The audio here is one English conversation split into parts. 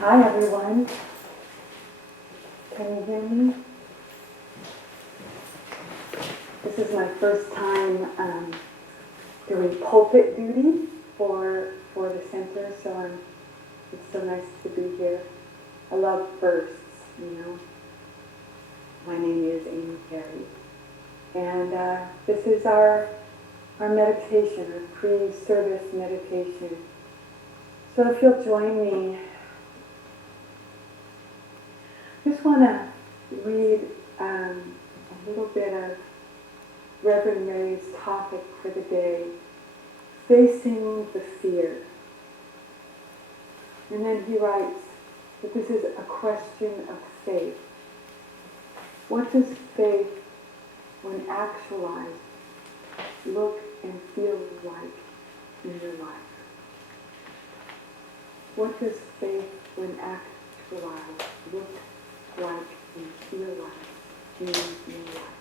Hi everyone. Can you hear me? This is my first time doing pulpit duty for the center, so it's so nice to be here. I love firsts, you know. My name is Amy Carey, and this is our meditation, our pre-service meditation. So if you'll join me, I just want to read a little bit of Reverend Mary's topic for the day, facing the fear. And then he writes that this is a question of faith. What does faith, when actualized, look and feel like in your life? What does faith, when actualized, look like and feel like in your life?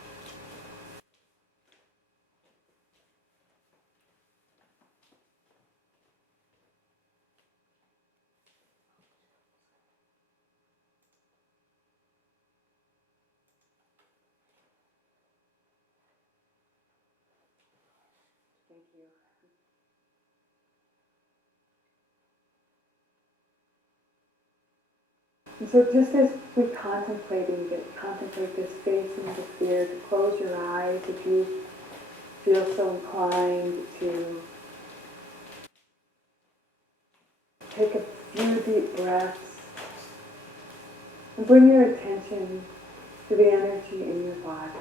Thank you. And so just as we contemplate this facing the fear, to close your eyes if you feel so inclined, to take a few deep breaths and bring your attention to the energy in your body.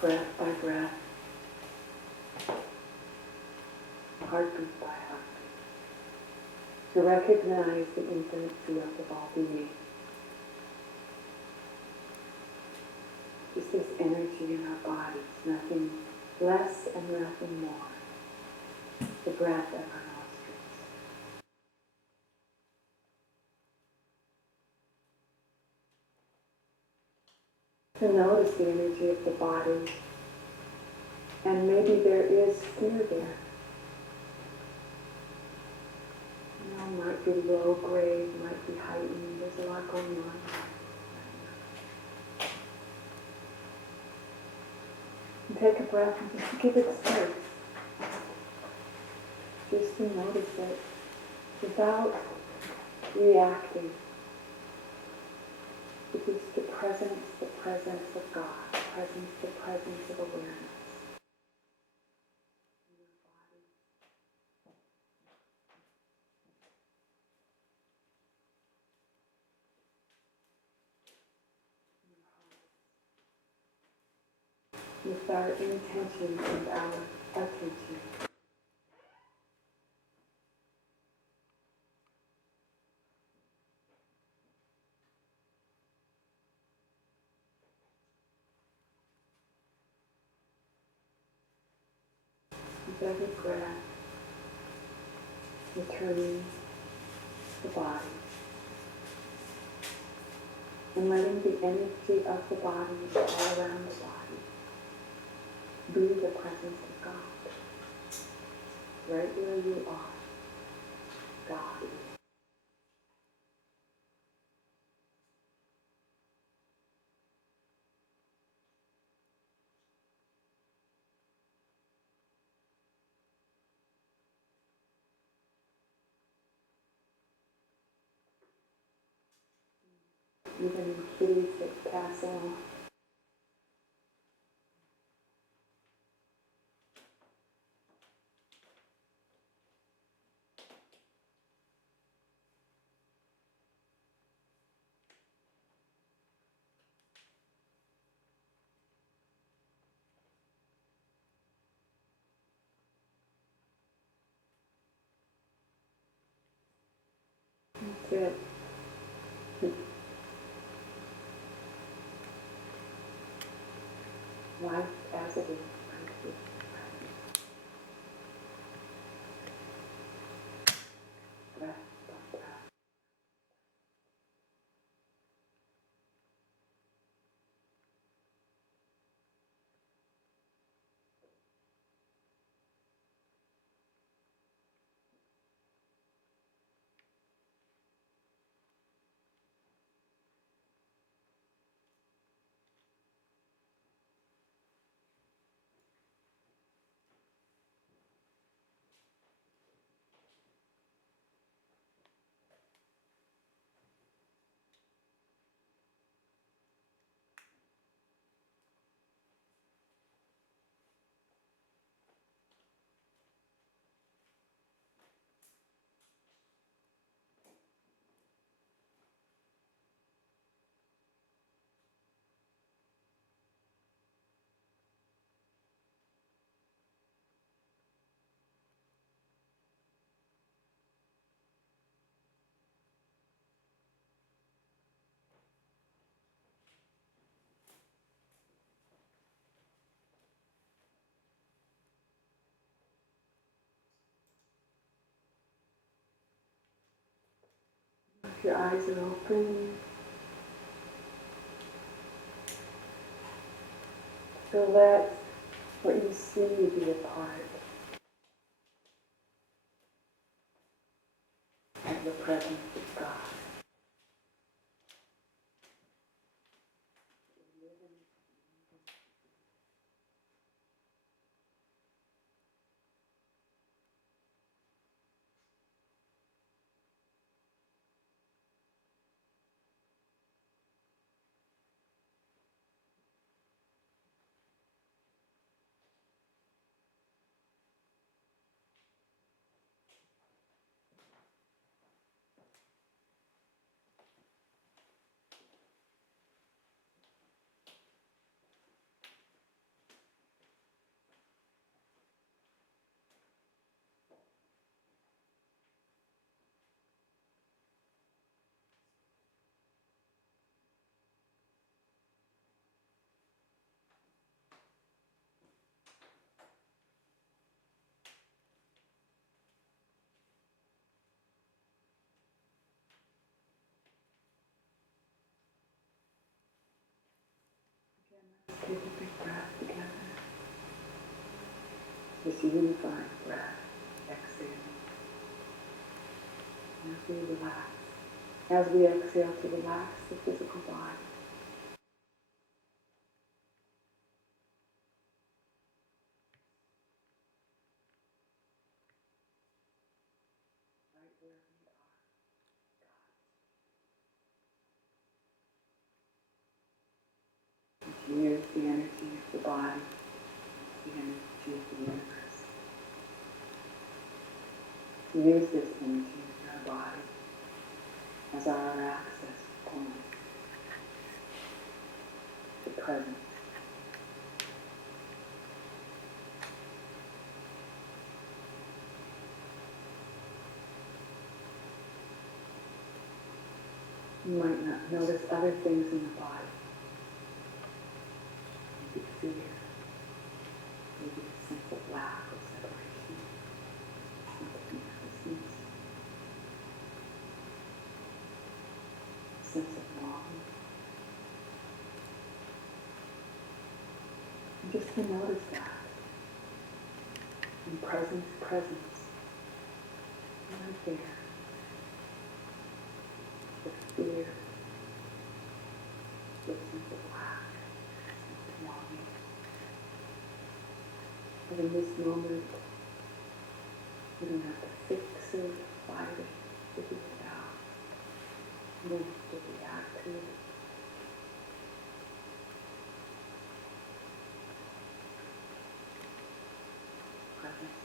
Breath by breath, heartbeat by heartbeat, to recognize the infinite field of all being. Just this energy in our bodies, nothing less and nothing more. The breath of our nostrils. To notice the energy of the body, and maybe there is fear there. You know, might be low grade, might be heightened. There's a lot going on. And take a breath and just give it space. Just to notice it without reacting. It is the presence of God, the presence of awareness. In your body. In your heart. With our intention and our attention. With every breath, returning the body. And letting the energy of the body all around the body be the presence of God. Right where you are, God is. Even in kitties that pass on. That's it. life as it is right here. Breath by breath. If your eyes are open, so let what you see be a part of the presence of God. Again, let's take a big breath together. This unifying breath, exhale. As we relax, as we exhale to relax the physical body. Right where we are. Use the energy of the body, the energy of the universe. Use this energy in our body as our access point to presence. You might not notice other things in the body. Maybe fear, maybe a sense of lack or separation, a sense of nervousness, a sense of longing. And just to notice that. In presence, right there. The fear, the sense of lack, sense of longing. And in this moment, you don't have to fix it, fight it, figure it out. You don't have to react to it. Presence.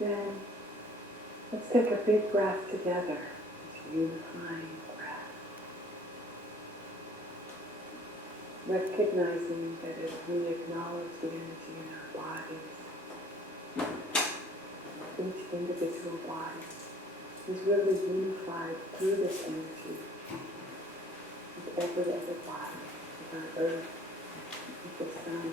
Then let's take a big breath together. This unifying breath. Recognizing that as we acknowledge the energy in our bodies, each individual body is really unified through this energy with every other body, with our earth, with the sun.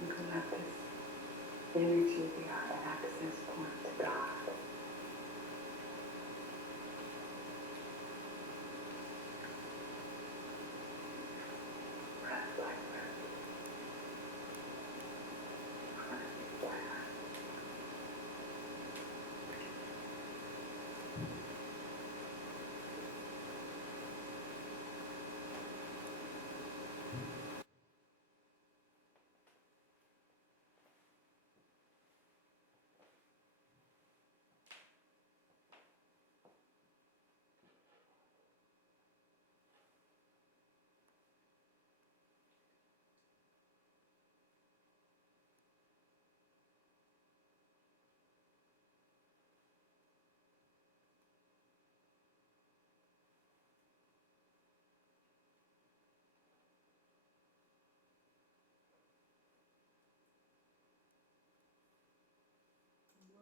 And to let this energy be our access point to God. Breath by breath. Heart by heart.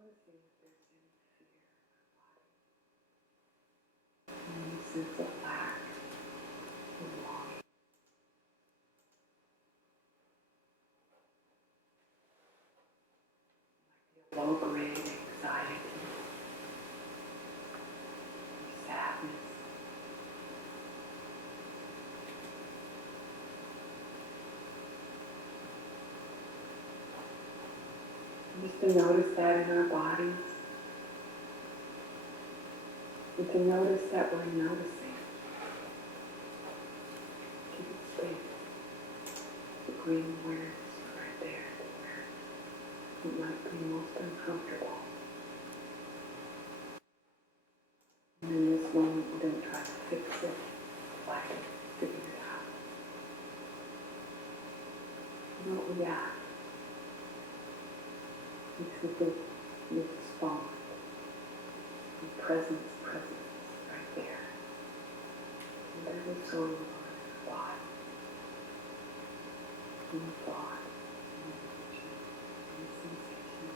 Noticing if there's any fear in our body, any sense of lack and longing, low-grade anxiety or sadness. And just to notice that in our bodies, and to notice that we're noticing. Give it space to bring awareness right there to where it might be most uncomfortable. And in this moment, we don't try to fix it, fight it, figure it out. We don't react. We simply respond. And presence right there. And there is going on in our body. In the thought, in the energy, in the sensation.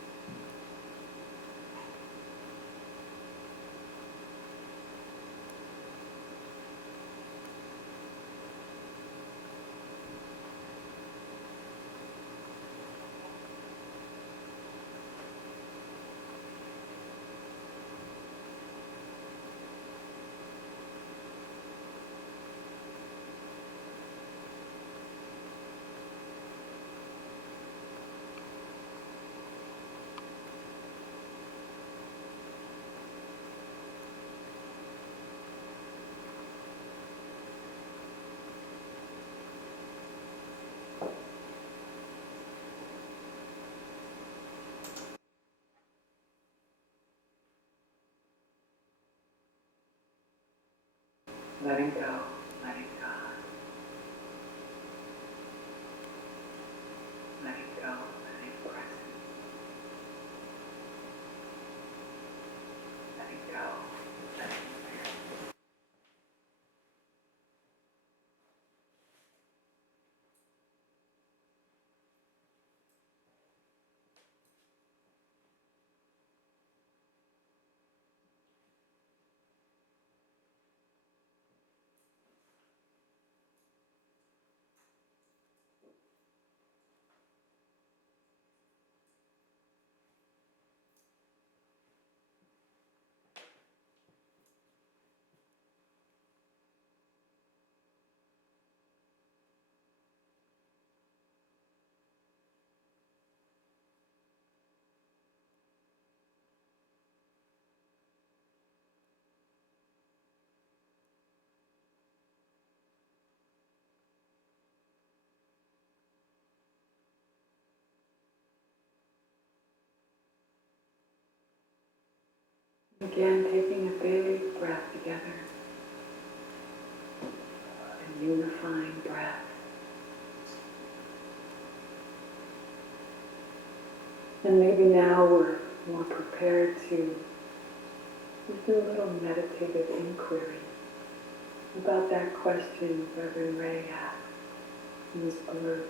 Letting go, letting God. Letting go, letting presence. Letting go, letting spirit. Again, taking a big breath together. A unifying breath. And maybe now we're more prepared to do a little meditative inquiry about that question Reverend Ray asked in his blurb.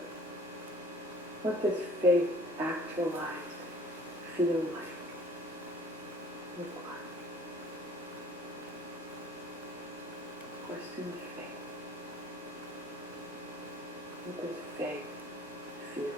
What does faith actualized feel like? Look like? Question of faith. What does faith feel like?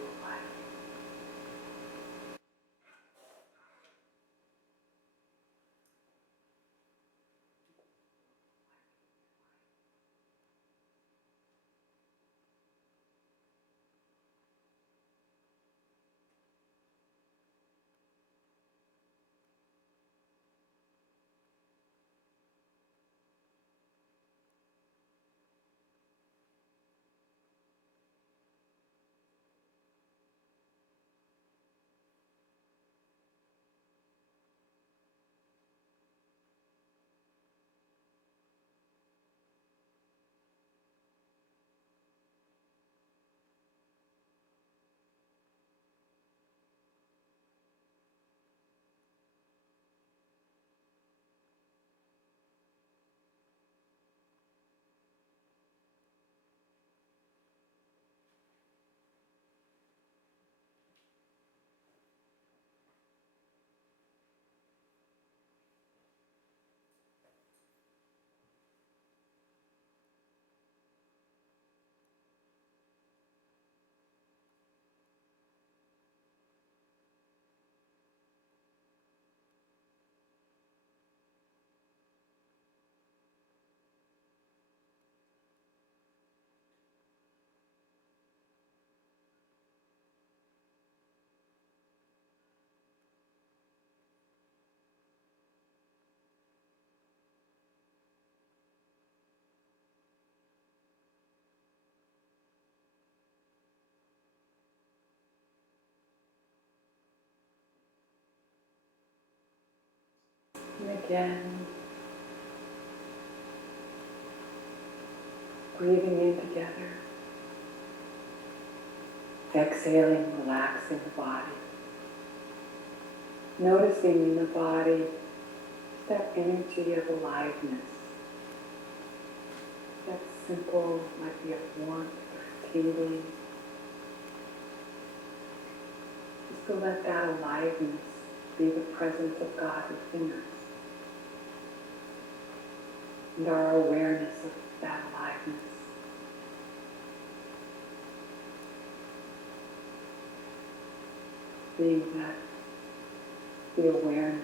And again, breathing in together, exhaling, relaxing the body. Noticing in the body that energy of aliveness. That simple, might be a warmth or tingling. Just to let that aliveness be the presence of God within us. And our awareness of that aliveness. Being that the awareness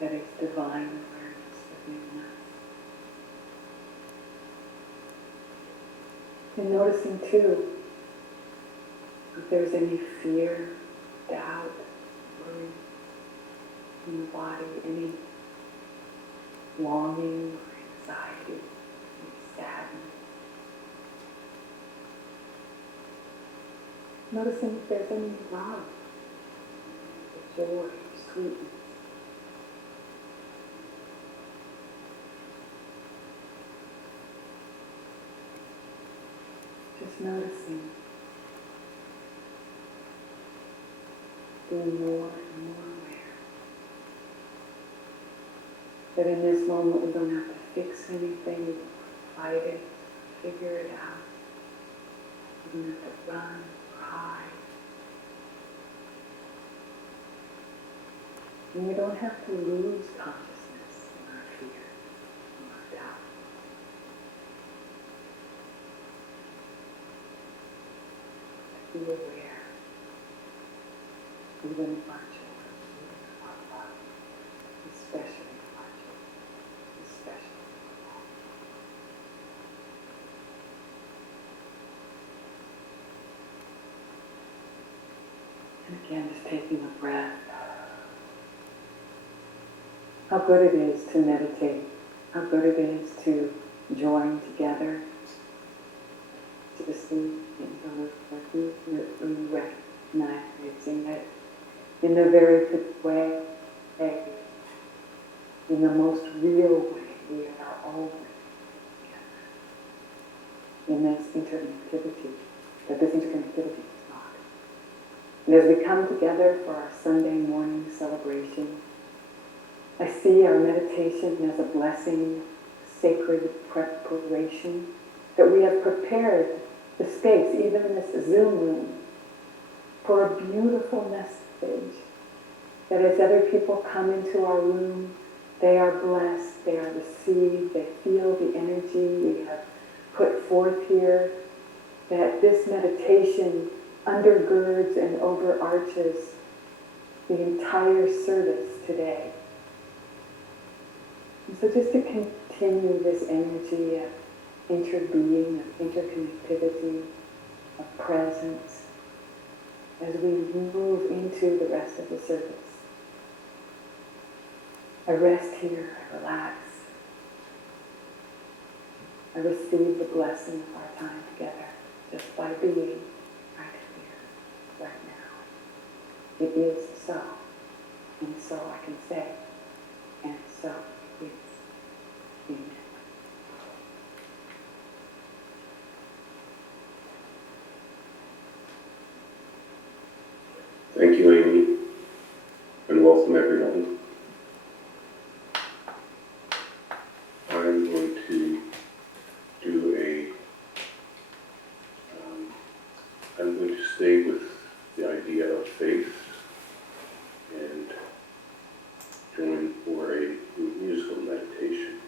that is divine awareness within us. And noticing too, if there's any fear, doubt, worry in the body, any longing or anxiety, any sadness. Noticing if there's any love, joy, sweetness. Just noticing, being more and more aware that in this moment we don't have to fix anything, fight it, figure it out. We don't have to run or hide. And we don't have to lose consciousness in our fear, in our doubt. To be aware, even of our children, even of our love, especially of our children, especially of our love. And again, just taking a breath. How good it is to meditate. How good it is to join together. Just in recognizing it in a very good way. in the most real way, we are always together in this interconnectivity, that this interconnectivity is not. And as we come together for our Sunday morning celebration, I see our meditation as a blessing, sacred preparation, that we have prepared the space, even in this Zoom room, for a beautiful message, that as other people come into our room, they are blessed, they are received, they feel the energy we have put forth here, that this meditation undergirds and overarches the entire service today. And so just to continue this energy of interbeing, of interconnectivity, of presence, as we move into the rest of the service. I rest here, I relax. I receive the blessing of our time together just by being right here, right now. It is so, and so I can say, and so it is. Amen. Thank you, Amy, and welcome everyone. I'm going to do I'm going to stay with the idea of faith and join for a musical meditation.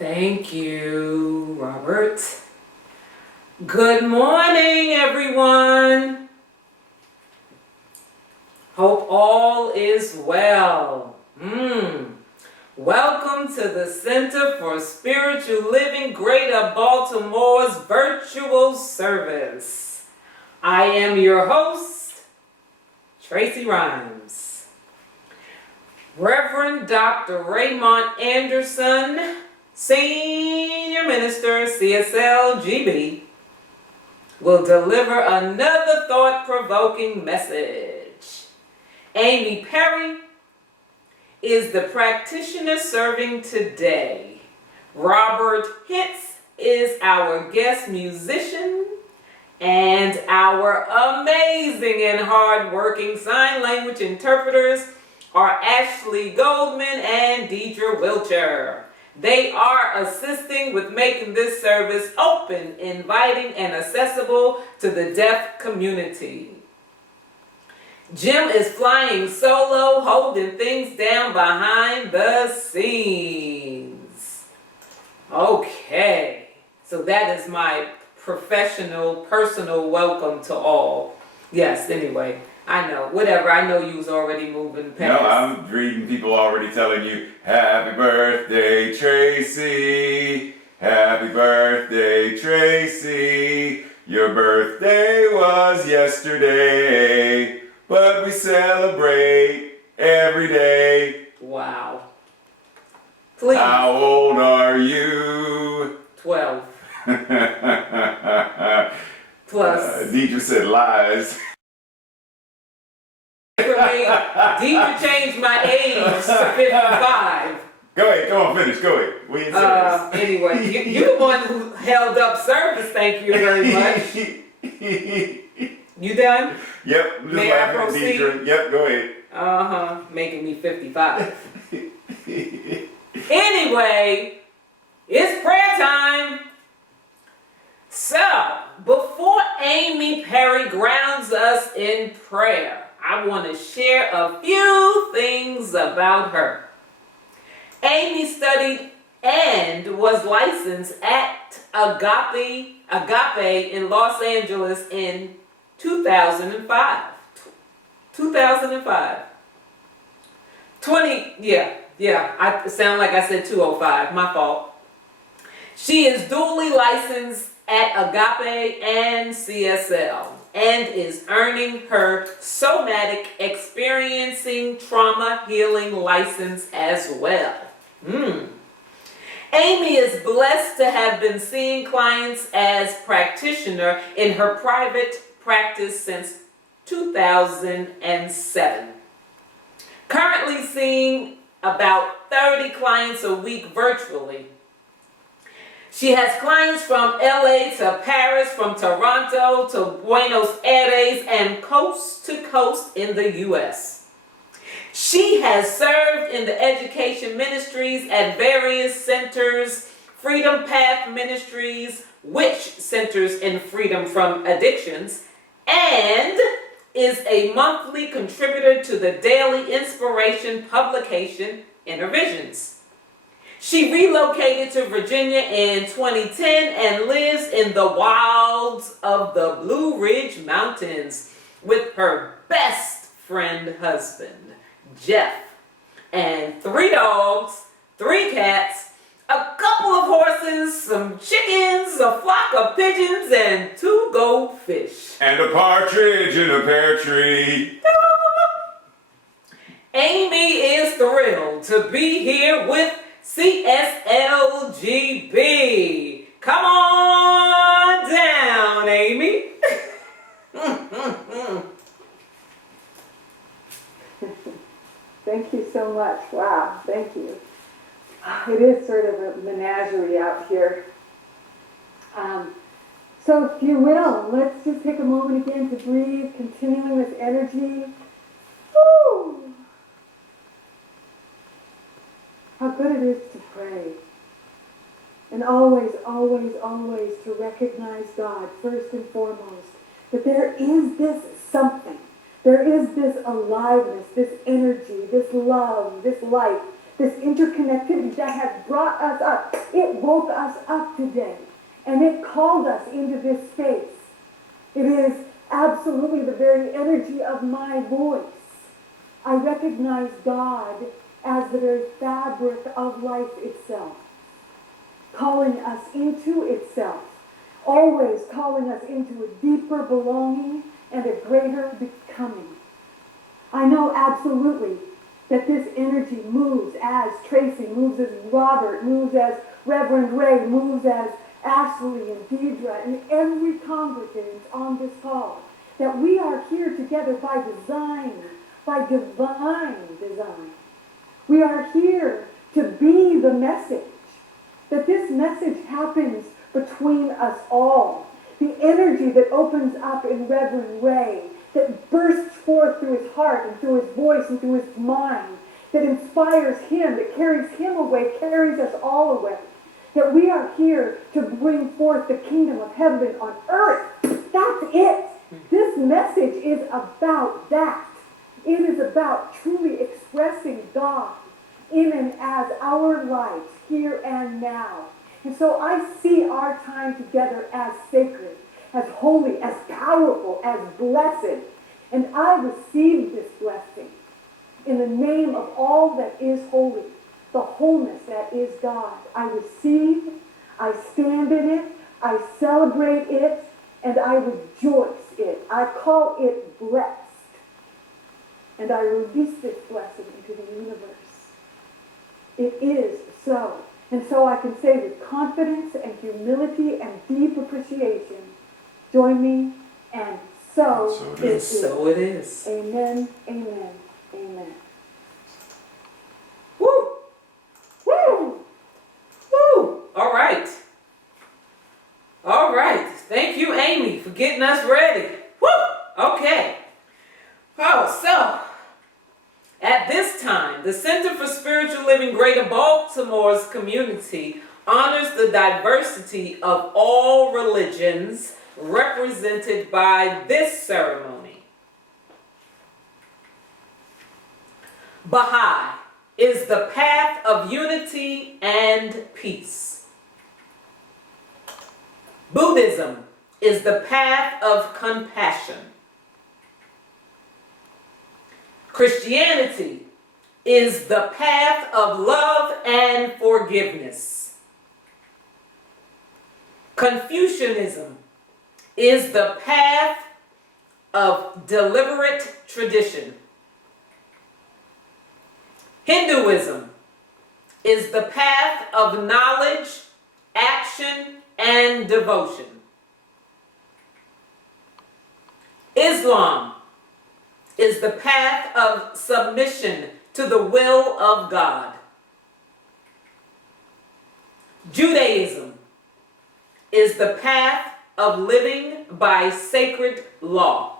Thank you, Robert. Good morning, everyone. Hope all is well. Welcome to the Center for Spiritual Living Greater Baltimore's virtual service. I am your host, Tracy Rhymes. Reverend Dr. Raymont Anderson, Senior Minister, CSL GB, will deliver another thought-provoking message. Amy Perry is the practitioner serving today. Robert Hitz is our guest musician, and our amazing and hard-working sign language interpreters are Ashley Goldman and Deidre Wilcher. They are assisting with making this service open, inviting, and accessible to the deaf community. Jim is flying solo, holding things down behind the scenes. Okay, so that is my professional, personal welcome to all. Yes, anyway, I know, whatever, I know you was already moving past. No, I'm reading people already telling you, happy birthday, Tracy. Happy birthday, Tracy. Your birthday was yesterday, but we celebrate every day. Wow. Please. How old are you? 12. Plus. Deidre said lies. For me, Deidre changed my age to 55. Go ahead, come on, finish, go ahead. We in service. Anyway, you're the one who held up service, thank you very much. You done? Yep, I'm just May I laughing at proceed? Deidre. Yep, go ahead. Making me 55. Anyway, it's prayer time. So, before Amy Perry grounds us in prayer, I want to share a few things about her. Amy studied and was licensed at Agape in Los Angeles in 2005. 2005. I sound like I said 205, my fault. She is duly licensed at Agape and CSL and is earning her somatic experiencing trauma healing license as well. Amy is blessed to have been seeing clients as practitioner in her private practice since 2007. Currently seeing about 30 clients a week virtually. She has clients from LA to Paris, from Toronto to Buenos Aires, and coast to coast in the US. She has served in the education ministries at various centers, Freedom Path Ministries, which centers in freedom from addictions, and is a monthly contributor to the daily inspiration publication, Inner Visions. She relocated to Virginia in 2010 and lives in the wilds of the Blue Ridge Mountains with her best friend husband, Jeff, and 3 dogs, 3 cats, a couple of horses, some chickens, a flock of pigeons, and 2 goldfish. And a partridge in a pear tree. Amy is thrilled to be here with CSLGB. Come on down, Amy. Thank you so much. Wow, thank you. It is sort of a menagerie out here. So if you will, let's just take a moment again to breathe, continuing with energy. Woo! How good it is to pray. And always, always, always to recognize God first and foremost. That there is this something. There is this aliveness, this energy, this love, this life this interconnectivity that has brought us up. It woke us up today, and it called us into this space. It is absolutely the very energy of my voice. I recognize God as the very fabric of life itself, calling us into itself, always calling us into a deeper belonging and a greater becoming. I know absolutely that this energy moves as Tracy, moves as Robert, moves as Reverend Ray, moves as Ashley and Deidre and every congregant on this call, that we are here together by design, by divine design. We are here to be the message, that this message happens between us all. The energy that opens up in Reverend Ray, that bursts forth through his heart and through his voice and through his mind, that inspires him, that carries him away, carries us all away. That we are here to bring forth the kingdom of heaven on earth. That's it. This message is about that. It is about truly expressing God in and as our lives here and now. And so I see our time together as sacred, as holy, as powerful, as blessed. And I receive this blessing in the name of all that is holy, the wholeness that is God. I receive, I stand in it, I celebrate it, and I rejoice it. I call it blessed. And I release this blessing into the universe. It is so. And so I can say with confidence and humility and deep appreciation, join me, and so it is. So it is. Amen, amen, amen. Woo! Woo! Woo! All right. All right. Thank you, Amy, for getting us ready. Woo! Okay. Oh, so at this time, the Center for Spiritual Living Greater Baltimore's community honors the diversity of all religions represented by this ceremony. Baha'i is the path of unity and peace. Buddhism is the path of compassion. Christianity is the path of love and forgiveness. Confucianism is the path of deliberate tradition. Hinduism is the path of knowledge, action, and devotion. Islam is the path of submission to the will of God. Judaism is the path of living by sacred law.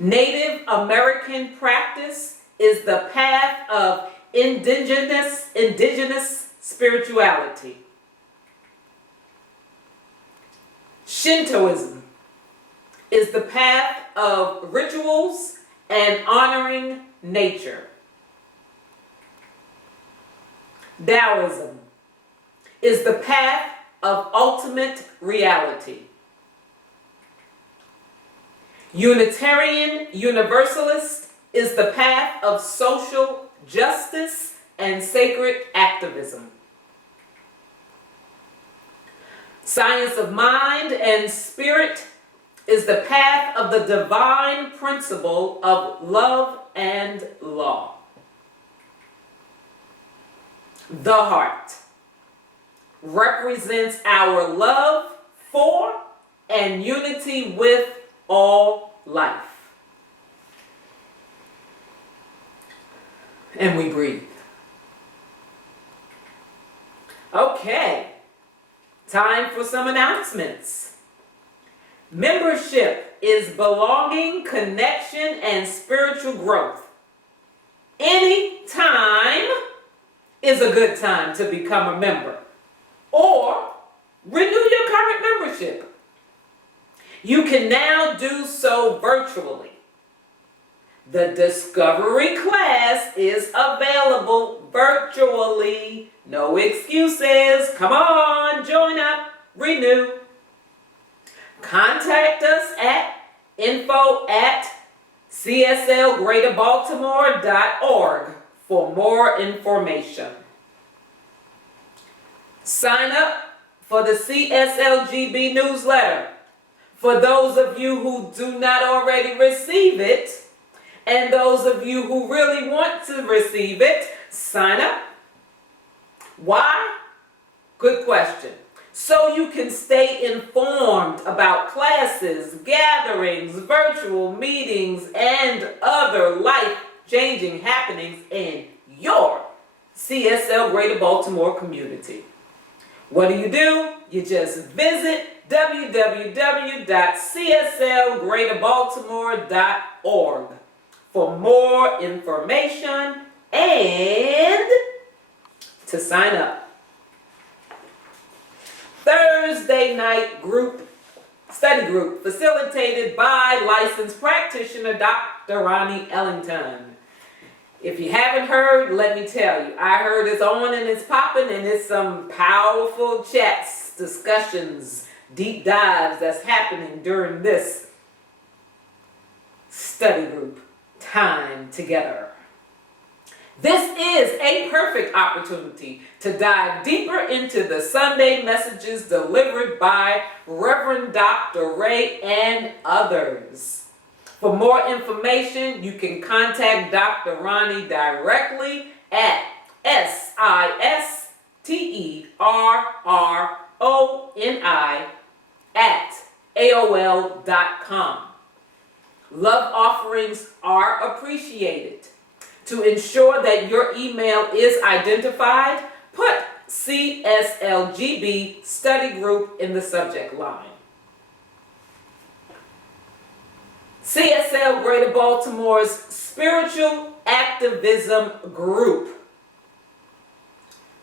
Native American practice is the path of indigenous spirituality. Shintoism is the path of rituals and honoring nature. Taoism is the path of ultimate reality. Unitarian Universalist is the path of social justice and sacred activism. Science of mind and spirit is the path of the divine principle of love and law. The heart represents our love for and unity with all life. And we breathe. Okay, time for some announcements. Membership is belonging, connection, and spiritual growth. Any time is a good time to become a member or renew your current membership. You can now do so virtually. The discovery class is available virtually. No excuses. Come on, join up, renew. Contact us at info@cslgreaterbaltimore.org for more information. Sign up for the CSLGB newsletter. For those of you who do not already receive it, and those of you who really want to receive it, sign up. Why? Good question. So you can stay informed about classes, gatherings, virtual meetings, and other life-changing happenings in your CSL Greater Baltimore community. What do? You just visit www.cslgreaterbaltimore.org for more information and to sign up. Thursday night study group facilitated by licensed practitioner Dr. Ronnie Ellington. If you haven't heard, let me tell you, I heard it's on and it's popping and it's some powerful chats, discussions, deep dives that's happening during this study group time together. This is a perfect opportunity to dive deeper into the Sunday messages delivered by Reverend Dr. Ray and others. For more information, you can contact Dr. Ronnie directly at sisterroni@aol.com. Love offerings are appreciated. To ensure that your email is identified, put CSLGB Study Group in the subject line. CSL Greater Baltimore's Spiritual Activism Group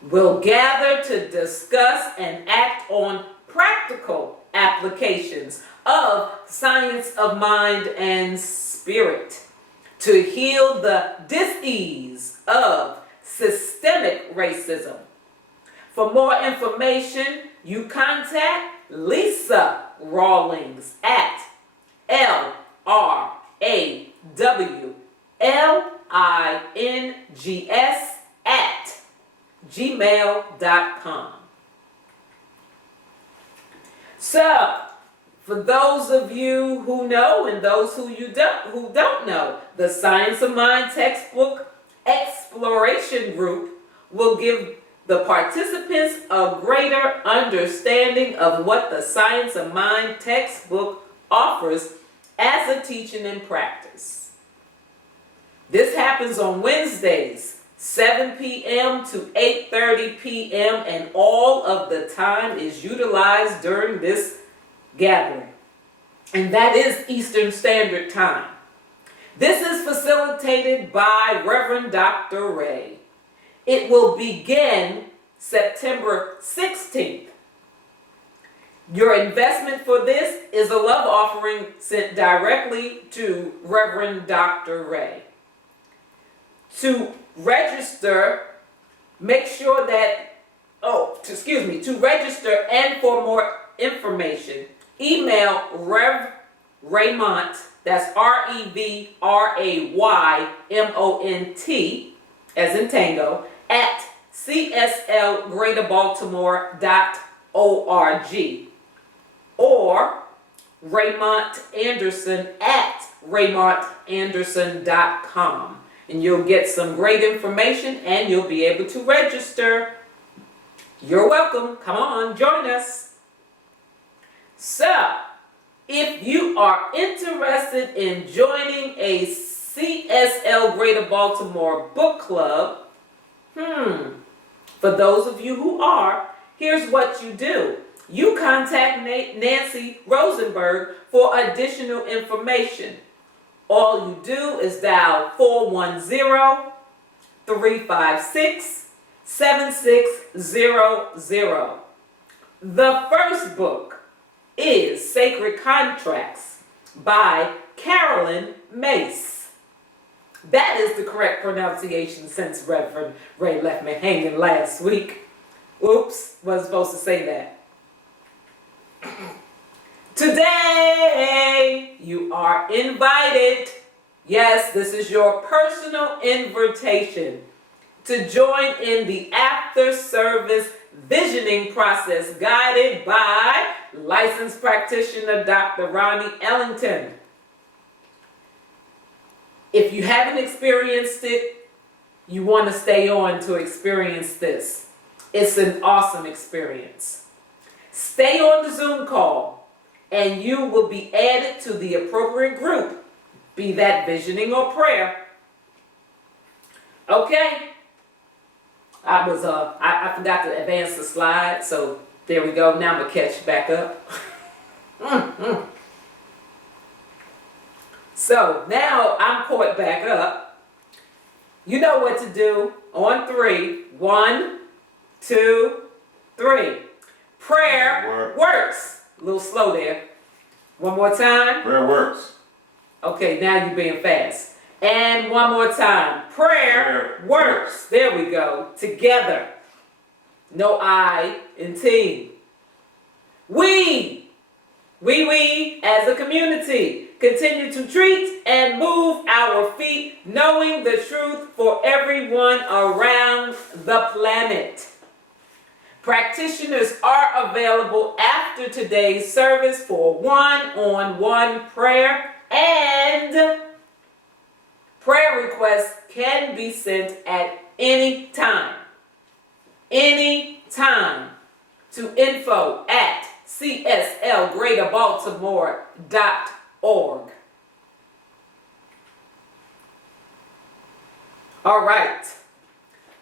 will gather to discuss and act on practical applications of science of mind and spirit to heal the dis-ease of systemic racism. For more information, you contact Lisa Rawlings at LRAWLINGS@gmail.com. So, for those of you who know and those who don't know, the Science of Mind textbook exploration group will give the participants a greater understanding of what the Science of Mind textbook offers as a teaching and practice. This happens on Wednesdays, 7 p.m. to 8:30 p.m. and all of the time is utilized during this gathering. And that is Eastern Standard Time. This is facilitated by Reverend Dr. Ray. It will begin September 16th. Your investment for this is a love offering sent directly to Reverend Dr. Ray. To register, make sure that, to register and for more information, email Raymont, that's REVRAYMONT, as in tango, at cslgreaterbaltimore.org, or Raymont Anderson at raymontanderson.com. And you'll get some great information and you'll be able to register. You're welcome. Come on, join us. So, if you are interested in joining a CSL Greater Baltimore book club, for those of you who are, here's what you do. You contact Nancy Rosenberg for additional information. All you do is dial 410-356-7600. The first book is Sacred Contracts by Carolyn Mace. That is the correct pronunciation since Reverend Ray left me hanging last week. Oops, wasn't supposed to say that. Today, you are invited. Yes, this is your personal invitation to join in the after-service visioning process guided by licensed practitioner Dr. Ronnie Ellington. If you haven't experienced it, you want to stay on to experience this. It's an awesome experience. Stay on the Zoom call and you will be added to the appropriate group, be that visioning or prayer. Okay. I forgot to advance the slide, so there we go. Now I'm going to catch back up. So now I'm caught back up. You know what to do. On 3. 1, 2, 3. Prayer works. A little slow there. One more time. Prayer works. Okay, now you're being fast. And one more time. Prayer works. There we go. Together. No I in team. We as a community continue to treat and move our feet, knowing the truth for everyone around the planet. Practitioners are available after today's service for one-on-one prayer, and prayer requests can be sent at any time. Anytime to info@cslgreaterbaltimore.org. All right.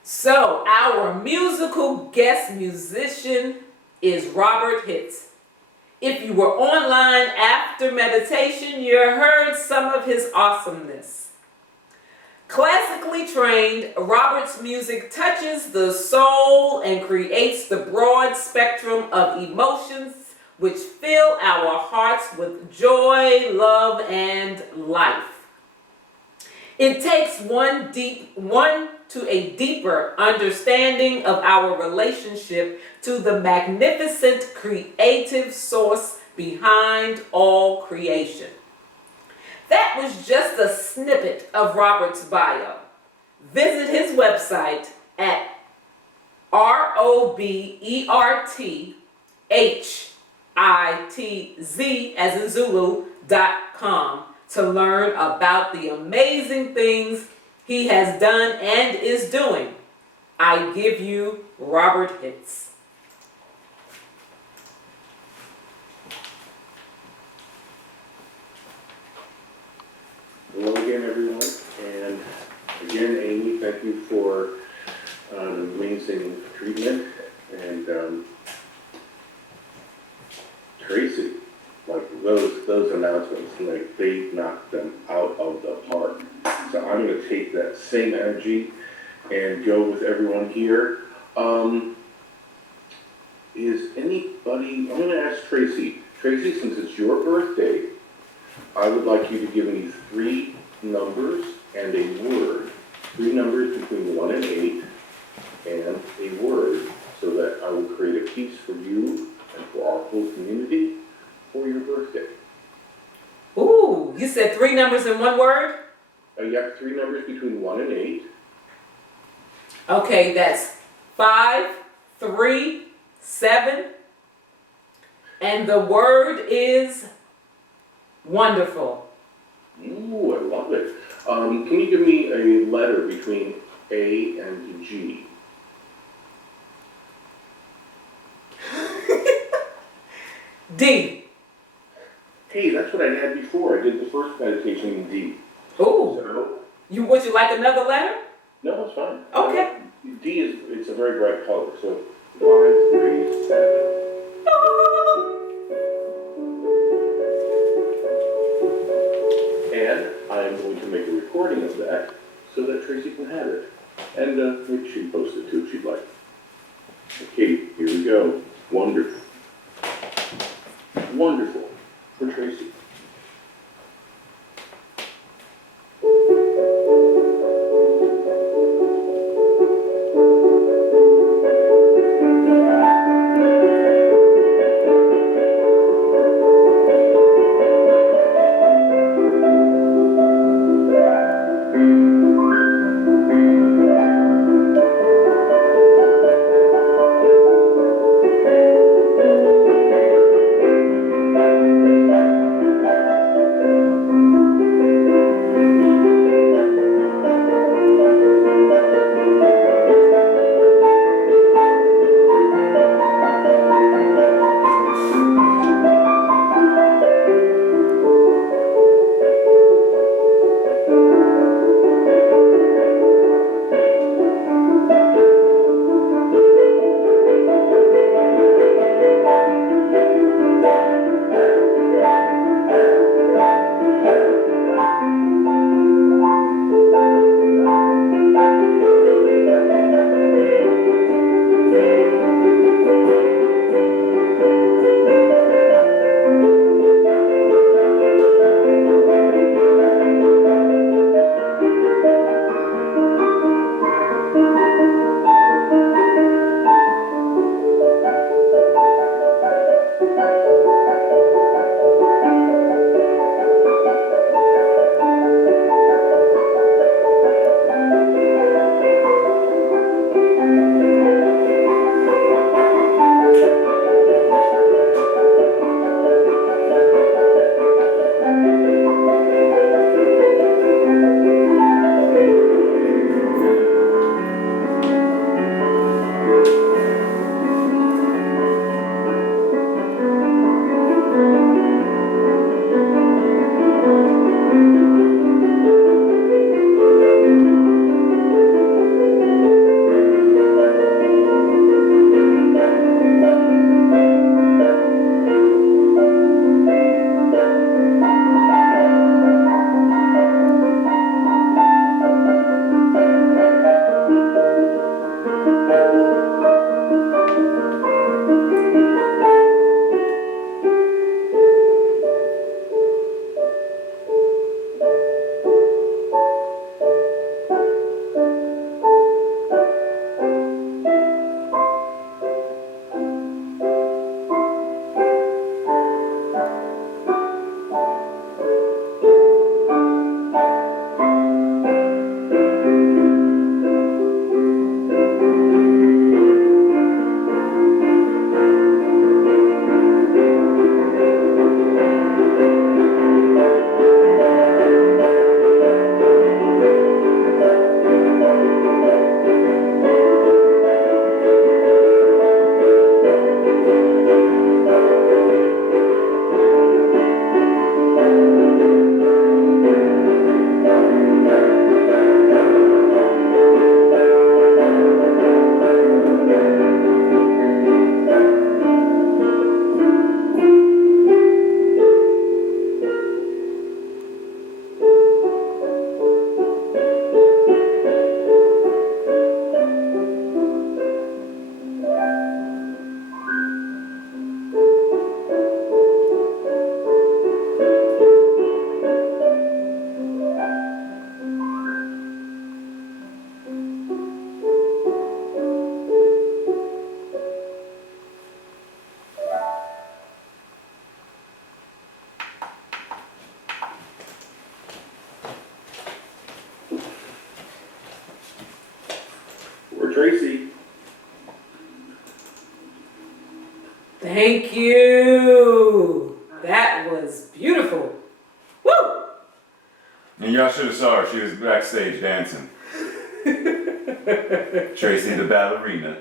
So our musical guest musician is Robert Hitz. If you were online after meditation, you heard some of his awesomeness. Classically trained, Robert's music touches the soul and creates the broad spectrum of emotions which fill our hearts with joy, love, and life. It takes one to a deeper understanding of our relationship to the magnificent creative source behind all creation. That was just a snippet of Robert's bio. Visit his website at ROBERTHITZ as in Zulu.com to learn about the amazing things he has done and is doing. I give you Robert Hitz. Hello again, everyone. And again, Amy, thank you for an amazing treatment. And Tracy, like those announcements, like they knocked them out of the park. So I'm going to take that same energy and go with everyone here. Is anybody, I'm going to ask Tracy. Tracy, since it's your birthday, I would like you to give me 3 numbers and a word. 3 numbers between 1 and 8 and a word, so that I will create a piece for you and for our whole community for your birthday. Ooh, you said 3 numbers in 1 word? You have 3 numbers between 1 and 8. Okay, that's 5, 3, 7. And the word is wonderful. Ooh, I love it. Can you give me a letter between A and G? D. Hey, that's what I had before. I did the first meditation in D. Ooh. So, Would you like another letter? no, it's fine. Okay. D it's a very bright color. So 5, 3, 7. And I am going to make a recording of that so that Tracy can have it. And maybe she can post it too if she'd like. Okay, here we go. Wonderful. Wonderful. For Tracy. for Tracy. Thank you. That was beautiful. Woo! And y'all should have saw her. She was backstage dancing. Tracy the ballerina.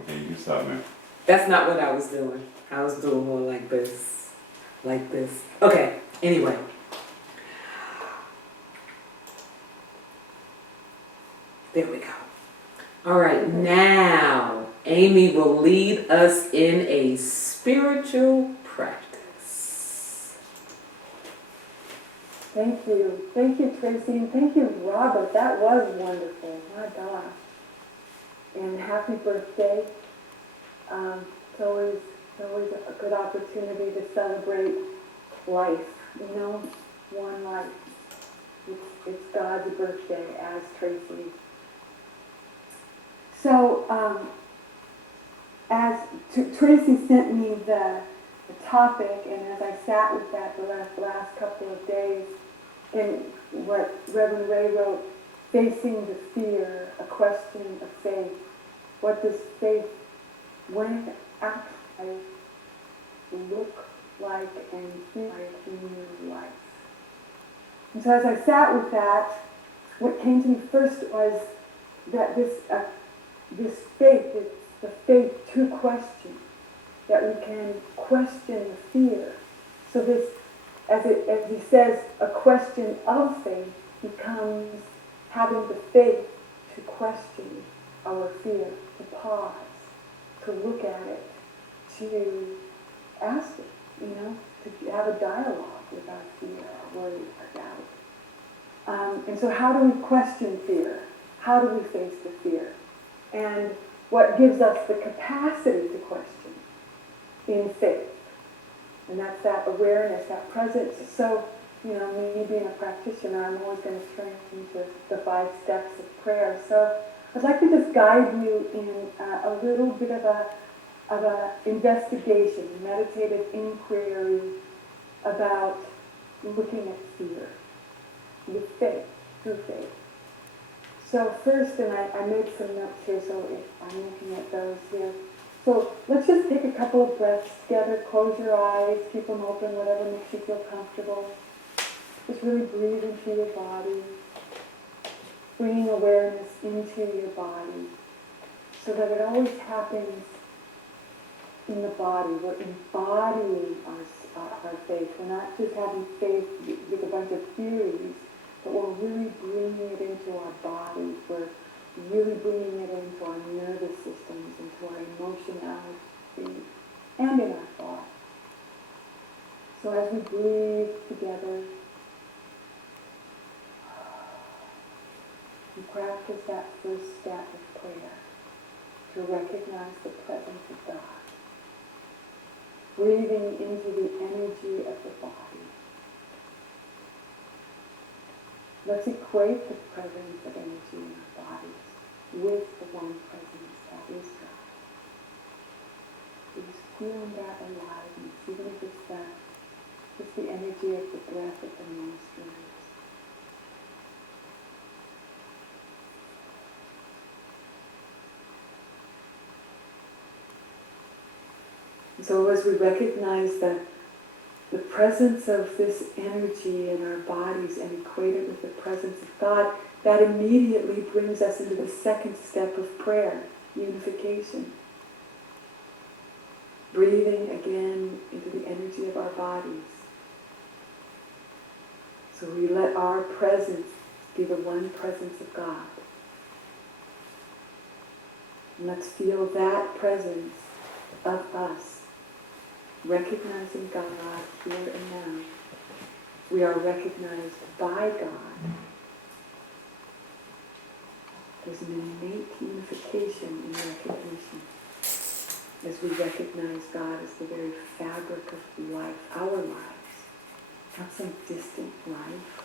Okay, you can stop now. That's not what I was doing. I was doing more like this. Like this. Okay, anyway. There we go. All right, now Amy will lead us in a spiritual practice. Thank you. Thank you, Tracy. And thank you, Robert. That was wonderful. My gosh. And happy birthday. It's always a good opportunity to celebrate life, you know, one life. It's God's birthday, as Tracy. So, Tracy sent me the topic, and as I sat with that the last couple of days, in what Reverend Ray wrote, Facing the Fear, a Question of Faith. What does faith, when it actually look like and feel like in your life? And so as I sat with that, what came to me first was that this faith, it's the faith to question, that we can question the fear. So this, as he says, a question of faith becomes having the faith to question our fear, to pause, to look at it, to ask it, you know, to have a dialogue with our fear, our worry, our doubt. And so how do we question fear? How do we face the fear? And what gives us the capacity to question in faith? And that's that awareness, that presence. So, you know, me being a practitioner, I'm always going to turn into the 5 steps of prayer. So I'd like to just guide you in a little bit of a investigation, meditative inquiry about looking at fear with faith, through faith. So first, and I made some notes here, so if I'm looking at those here. So let's just take a couple of breaths together. Close your eyes, keep them open, whatever makes you feel comfortable. Just really breathe into your body, bringing awareness into your body so that it always happens in the body. We're embodying our faith. We're not just having faith with a bunch of theories, but we're really bringing it into our bodies. We're really bringing it into our nervous systems, into our emotionality, and in our thoughts. So as we breathe together, we practice that first step of prayer to recognize the presence of God. Breathing into the energy of the body. Let's equate the presence of energy in our bodies with the one presence that is God. Just feeling that aliveness, even if it's the energy of the breath of the nostrils. So as we recognize the presence of this energy in our bodies and equate it with the presence of God, that immediately brings us into the second step of prayer, unification. Breathing again into the energy of our bodies. So we let our presence be the one presence of God. And let's feel that presence of us. Recognizing God here and now. We are recognized by God. There's an innate unification in recognition as we recognize God as the very fabric of life, our lives, not some distant life.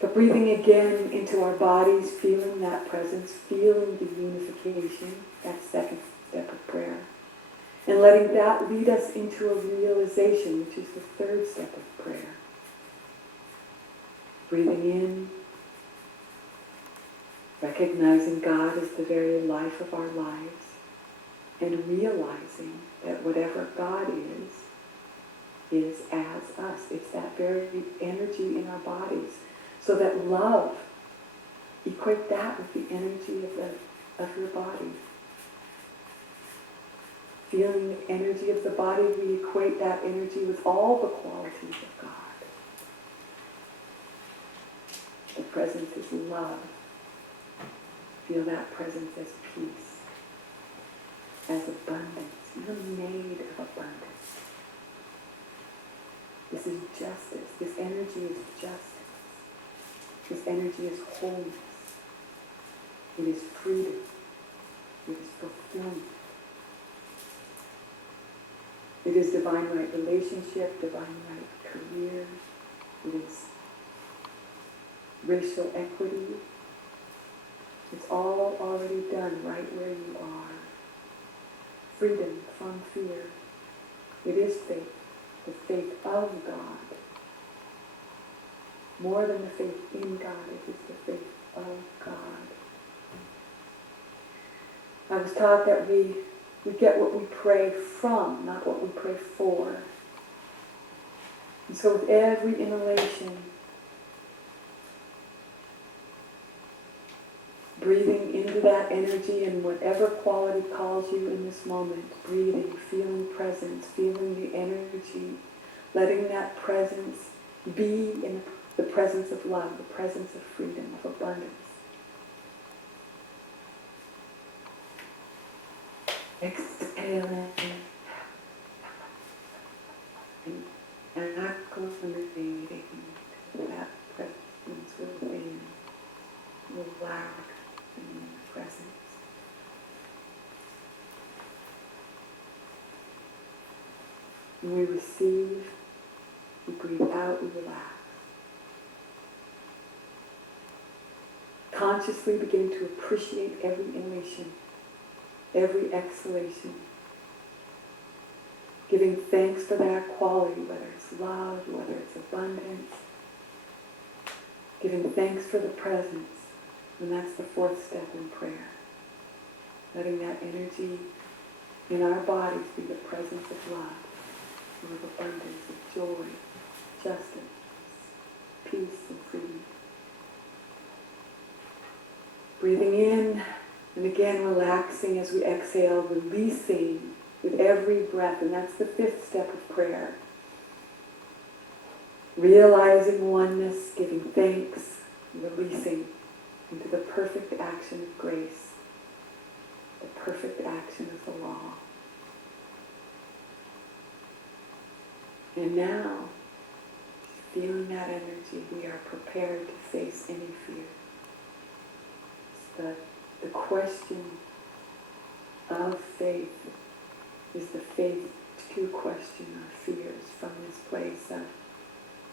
But breathing again into our bodies, feeling that presence, feeling the unification, that second step of prayer. And letting that lead us into a realization, which is the third step of prayer. Breathing in recognizing God as the very life of our lives, and realizing that whatever God is as us. It's that very energy in our bodies. So that love, equate that with the energy of your body. Feeling the energy of the body, we equate that energy with all the qualities of God. The presence is love. Feel that presence as peace, as abundance. You're made of abundance. This is justice. This energy is justice. This energy is wholeness. It is freedom. It is fulfillment. It is divine right relationship, divine right career. It is racial equity. It's all already done right where you are. Freedom from fear. It is faith, the faith of God. More than the faith in God, it is the faith of God. I was taught that we get what we pray from, not what we pray for. And so with every inhalation, breathing into that energy and whatever quality calls you in this moment, breathing, feeling presence, feeling the energy, letting that presence be in the presence of love, the presence of freedom, of abundance. Exhaling and acclimating to that presence within, relaxing in the presence. When we receive, we breathe out, we relax. Consciously begin to appreciate every inhalation, every exhalation, giving thanks for that quality, whether it's love, whether it's abundance, giving thanks for the presence, and that's the fourth step in prayer. Letting that energy in our bodies be the presence of love, of abundance, of joy, justice, peace, and freedom. Breathing in, and again relaxing as we exhale, releasing with every breath, and that's the fifth step of prayer. Realizing oneness, giving thanks, releasing into the perfect action of grace, the perfect action of the law. And now, feeling that energy, we are prepared to face any fear. The question of faith is the faith to question our fears from this place of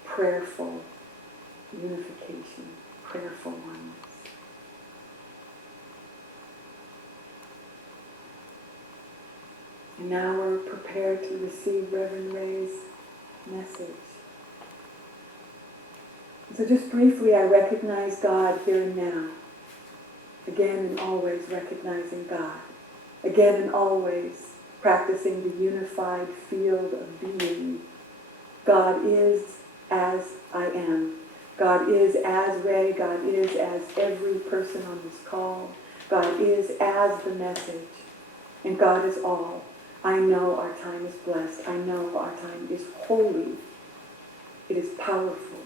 prayerful unification, prayerful oneness. And now we're prepared to receive Reverend Ray's message. So just briefly, I recognize God here and now. Again and always recognizing God. Again and always practicing the unified field of being. God is as I am. God is as Ray. God is as every person on this call. God is as the message. And God is all. I know our time is blessed. I know our time is holy. It is powerful.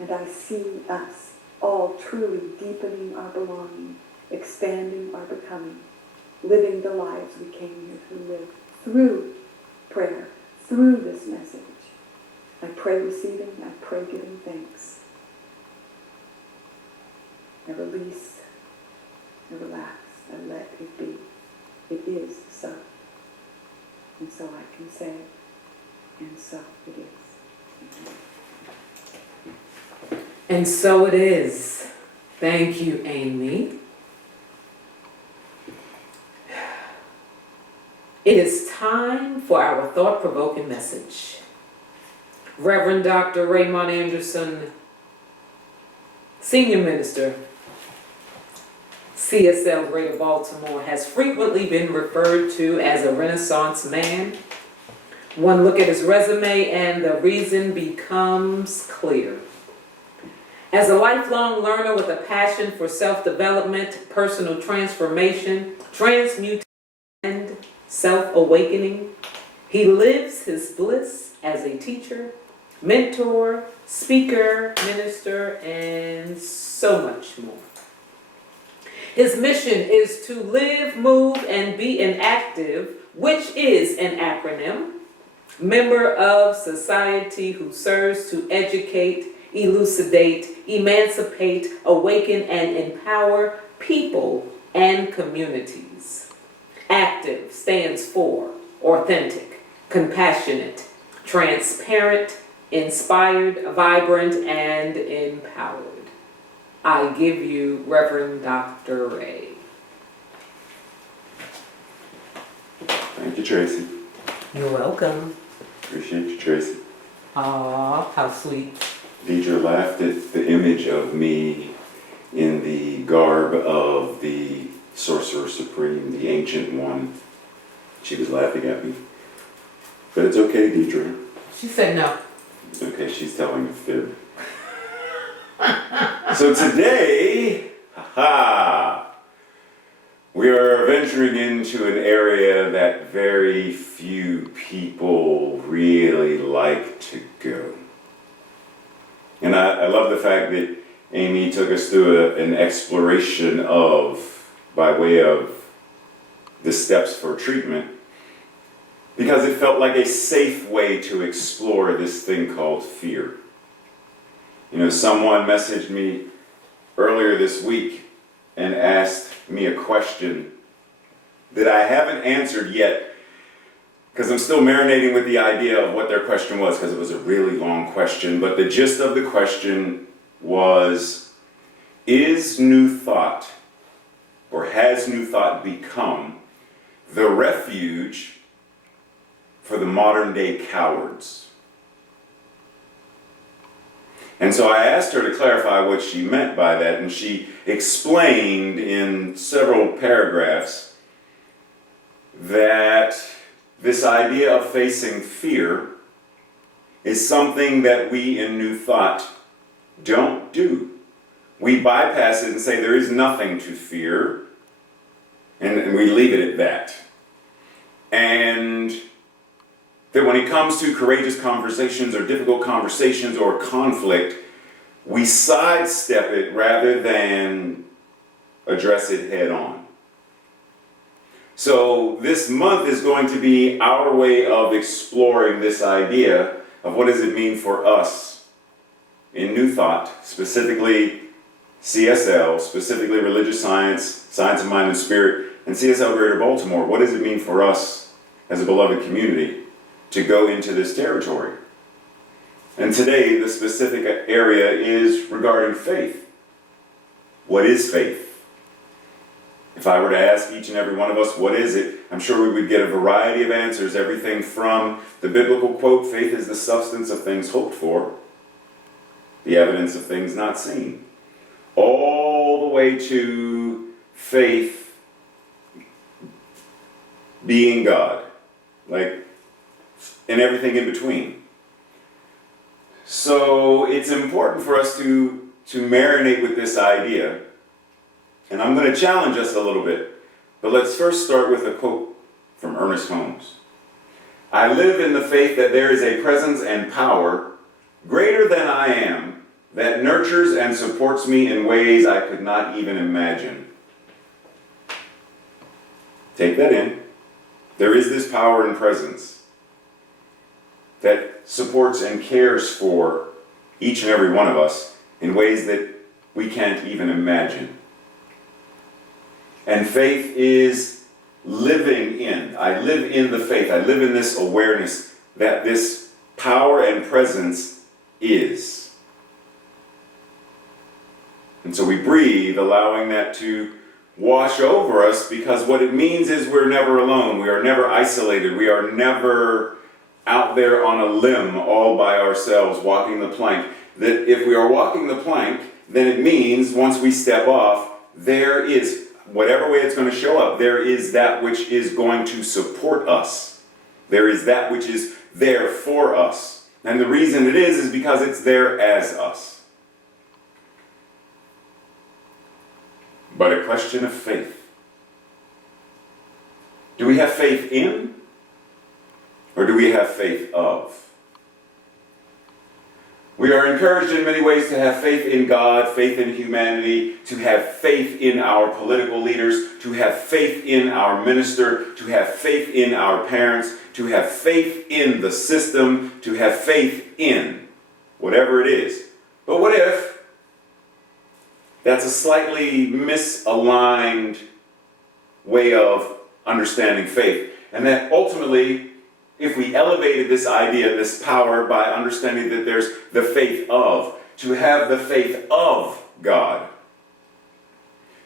And I see us all truly deepening our belonging, expanding our becoming, living the lives we came here to live through prayer, through this message. I pray receiving, I pray giving thanks. I release, I relax, I let it be. It is so. And so I can say, and so it is. Amen. And so it is. Thank you, Amy. It is time for our thought-provoking message. Reverend Dr. Raymont Anderson, Senior Minister, CSL Greater Baltimore has frequently been referred to as a Renaissance man. One look at his resume and the reason becomes clear. As a lifelong learner with a passion for self-development, personal transformation, transmutation, and self-awakening, he lives his bliss as a teacher, mentor, speaker, minister, and so much more. His mission is to live, move, and be an active, which is an acronym, member of society who serves to educate, elucidate, emancipate, awaken, and empower people and communities. Active stands for authentic, compassionate, transparent, inspired, vibrant, and empowered. I give you Reverend Dr. Ray. Thank you, Tracy. You're welcome. Appreciate you, Tracy. Aw, how sweet. Deidre laughed at the image of me in the garb of the Sorcerer Supreme, the Ancient One. She was laughing at me. But it's okay, Deidre. She said no. It's okay, she's telling a fib. So today, we are venturing into an area that very few people really like to go. And I love the fact that Amy took us through an exploration of, by way of the steps for treatment, because it felt like a safe way to explore this thing called fear. You know, someone messaged me earlier this week and asked me a question that I haven't answered yet, because I'm still marinating with the idea of what their question was, because it was a really long question. But the gist of the question was, is New Thought, or has New Thought become the refuge for the modern day cowards? And so I asked her to clarify what she meant by that, and she explained in several paragraphs that this idea of facing fear is something that we in New Thought don't do. We bypass it and say there is nothing to fear, and we leave it at that. And that when it comes to courageous conversations or difficult conversations or conflict, we sidestep it rather than address it head on. So this month is going to be our way of exploring this idea of what does it mean for us in New Thought, specifically CSL, specifically religious science, science of mind and spirit, and CSL Greater Baltimore. What does it mean for us as a beloved community to go into this territory? And today, the specific area is regarding faith. What is faith? If I were to ask each and every one of us, what is it? I'm sure we would get a variety of answers, everything from the biblical quote, faith is the substance of things hoped for, the evidence of things not seen, all the way to faith being God, like, and everything in between. So it's important for us to marinate with this idea. And I'm going to challenge us a little bit. But let's first start with a quote from Ernest Holmes. I live in the faith that there is a presence and power greater than I am that nurtures and supports me in ways I could not even imagine. Take that in. There is this power and presence that supports and cares for each and every one of us in ways that we can't even imagine. And faith is living in. I live in the faith. I live in this awareness that this power and presence is. And so we breathe, allowing that to wash over us, because what it means is we're never alone. We are never isolated. We are never out there on a limb all by ourselves walking the plank. That if we are walking the plank, then it means once we step off, there is whatever way it's going to show up, there is that which is going to support us. There is that which is there for us. And the reason it is because it's there as us. But a question of faith. Do we have faith in? Or do we have faith of? We are encouraged in many ways to have faith in God, faith in humanity, to have faith in our political leaders, to have faith in our minister, to have faith in our parents, to have faith in the system, to have faith in whatever it is. But what if that's a slightly misaligned way of understanding faith? And that ultimately, if we elevated this idea, this power, by understanding that there's the faith of, to have the faith of God,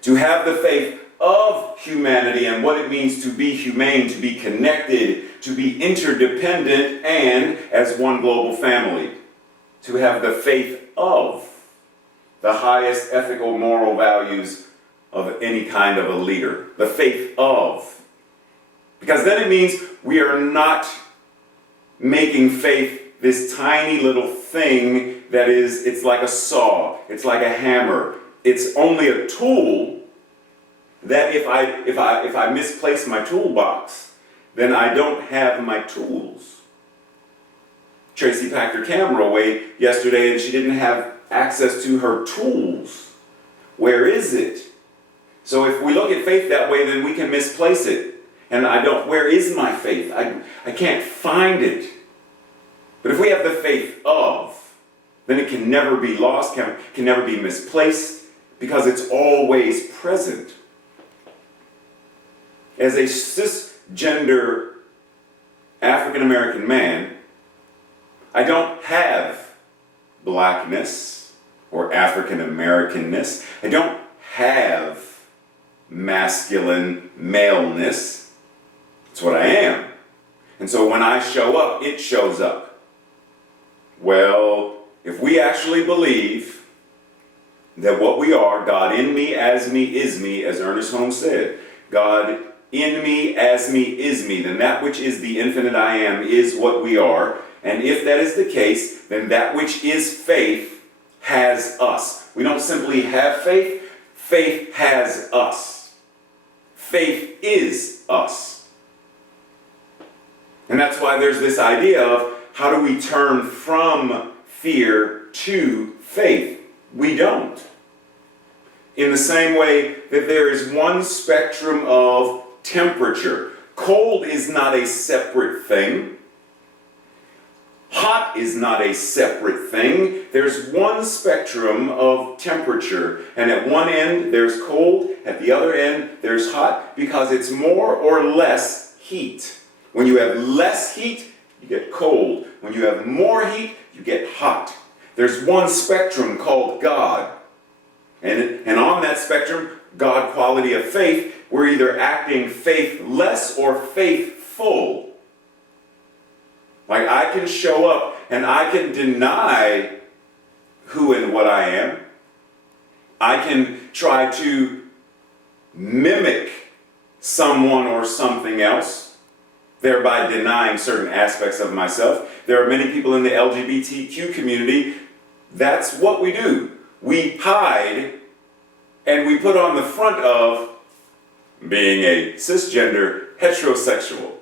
to have the faith of humanity and what it means to be humane, to be connected, to be interdependent, and as one global family, to have the faith of the highest ethical, moral values of any kind of a leader, the faith of. Because then it means we are not making faith this tiny little thing that is, it's like a saw, it's like a hammer. It's only a tool that if I misplace my toolbox, then I don't have my tools. Tracy packed her camera away yesterday and she didn't have access to her tools. Where is it? So if we look at faith that way, then we can misplace it. And where is my faith? I can't find it. But if we have the faith of, then it can never be lost, can never be misplaced, because it's always present. As a cisgender African American man, I don't have blackness or African Americanness. I don't have masculine maleness. It's what I am. And so when I show up, it shows up. Well, if we actually believe that what we are, God in me, as me, is me, as Ernest Holmes said, God in me, as me, is me, then that which is the infinite I am is what we are. And if that is the case, then that which is faith has us. We don't simply have faith, faith has us. Faith is us. And that's why there's this idea of how do we turn from fear to faith? We don't. In the same way that there is one spectrum of temperature. Cold is not a separate thing. Hot is not a separate thing. There's one spectrum of temperature, and at one end there's cold, at the other end there's hot, because it's more or less heat. When you have less heat, you get cold. When you have more heat, you get hot. There's one spectrum called God. And on that spectrum, God quality of faith, we're either acting faithless or faithful. Like I can show up and I can deny who and what I am. I can try to mimic someone or something else, thereby denying certain aspects of myself. There are many people in the LGBTQ community, that's what we do. We hide and we put on the front of being a cisgender heterosexual.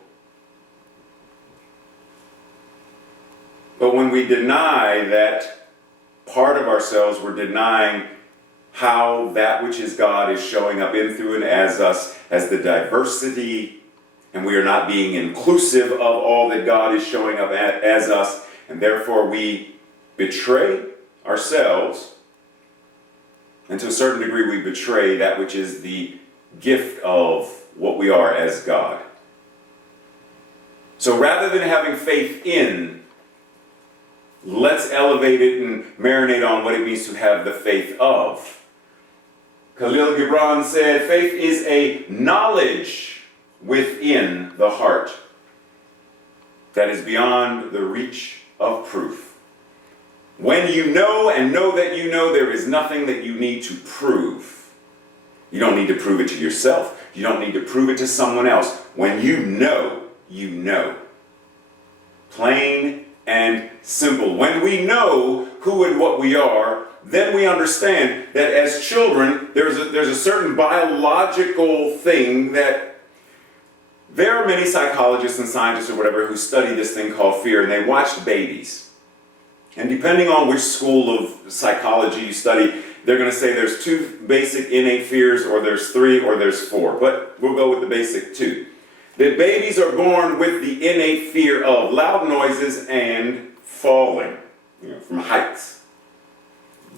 But when we deny that part of ourselves, we're denying how that which is God is showing up in, through, and as us, as the diversity, and we are not being inclusive of all that God is showing up as us, and therefore we betray ourselves, and to a certain degree we betray that which is the gift of what we are as God. So rather than having faith in, let's elevate it and marinate on what it means to have the faith of. Khalil Gibran said, faith is a knowledge within the heart that is beyond the reach of proof. When you know and know that you know, there is nothing that you need to prove. You don't need to prove it to yourself. You don't need to prove it to someone else. When you know, you know. Plain and simple. When we know who and what we are, then we understand that as children, there's a certain biological thing that there are many psychologists and scientists or whatever who study this thing called fear, and they watched babies. And depending on which school of psychology you study, they're going to say there's 2 basic innate fears, or there's 3, or there's 4. But we'll go with the basic 2. That babies are born with the innate fear of loud noises and falling, from heights.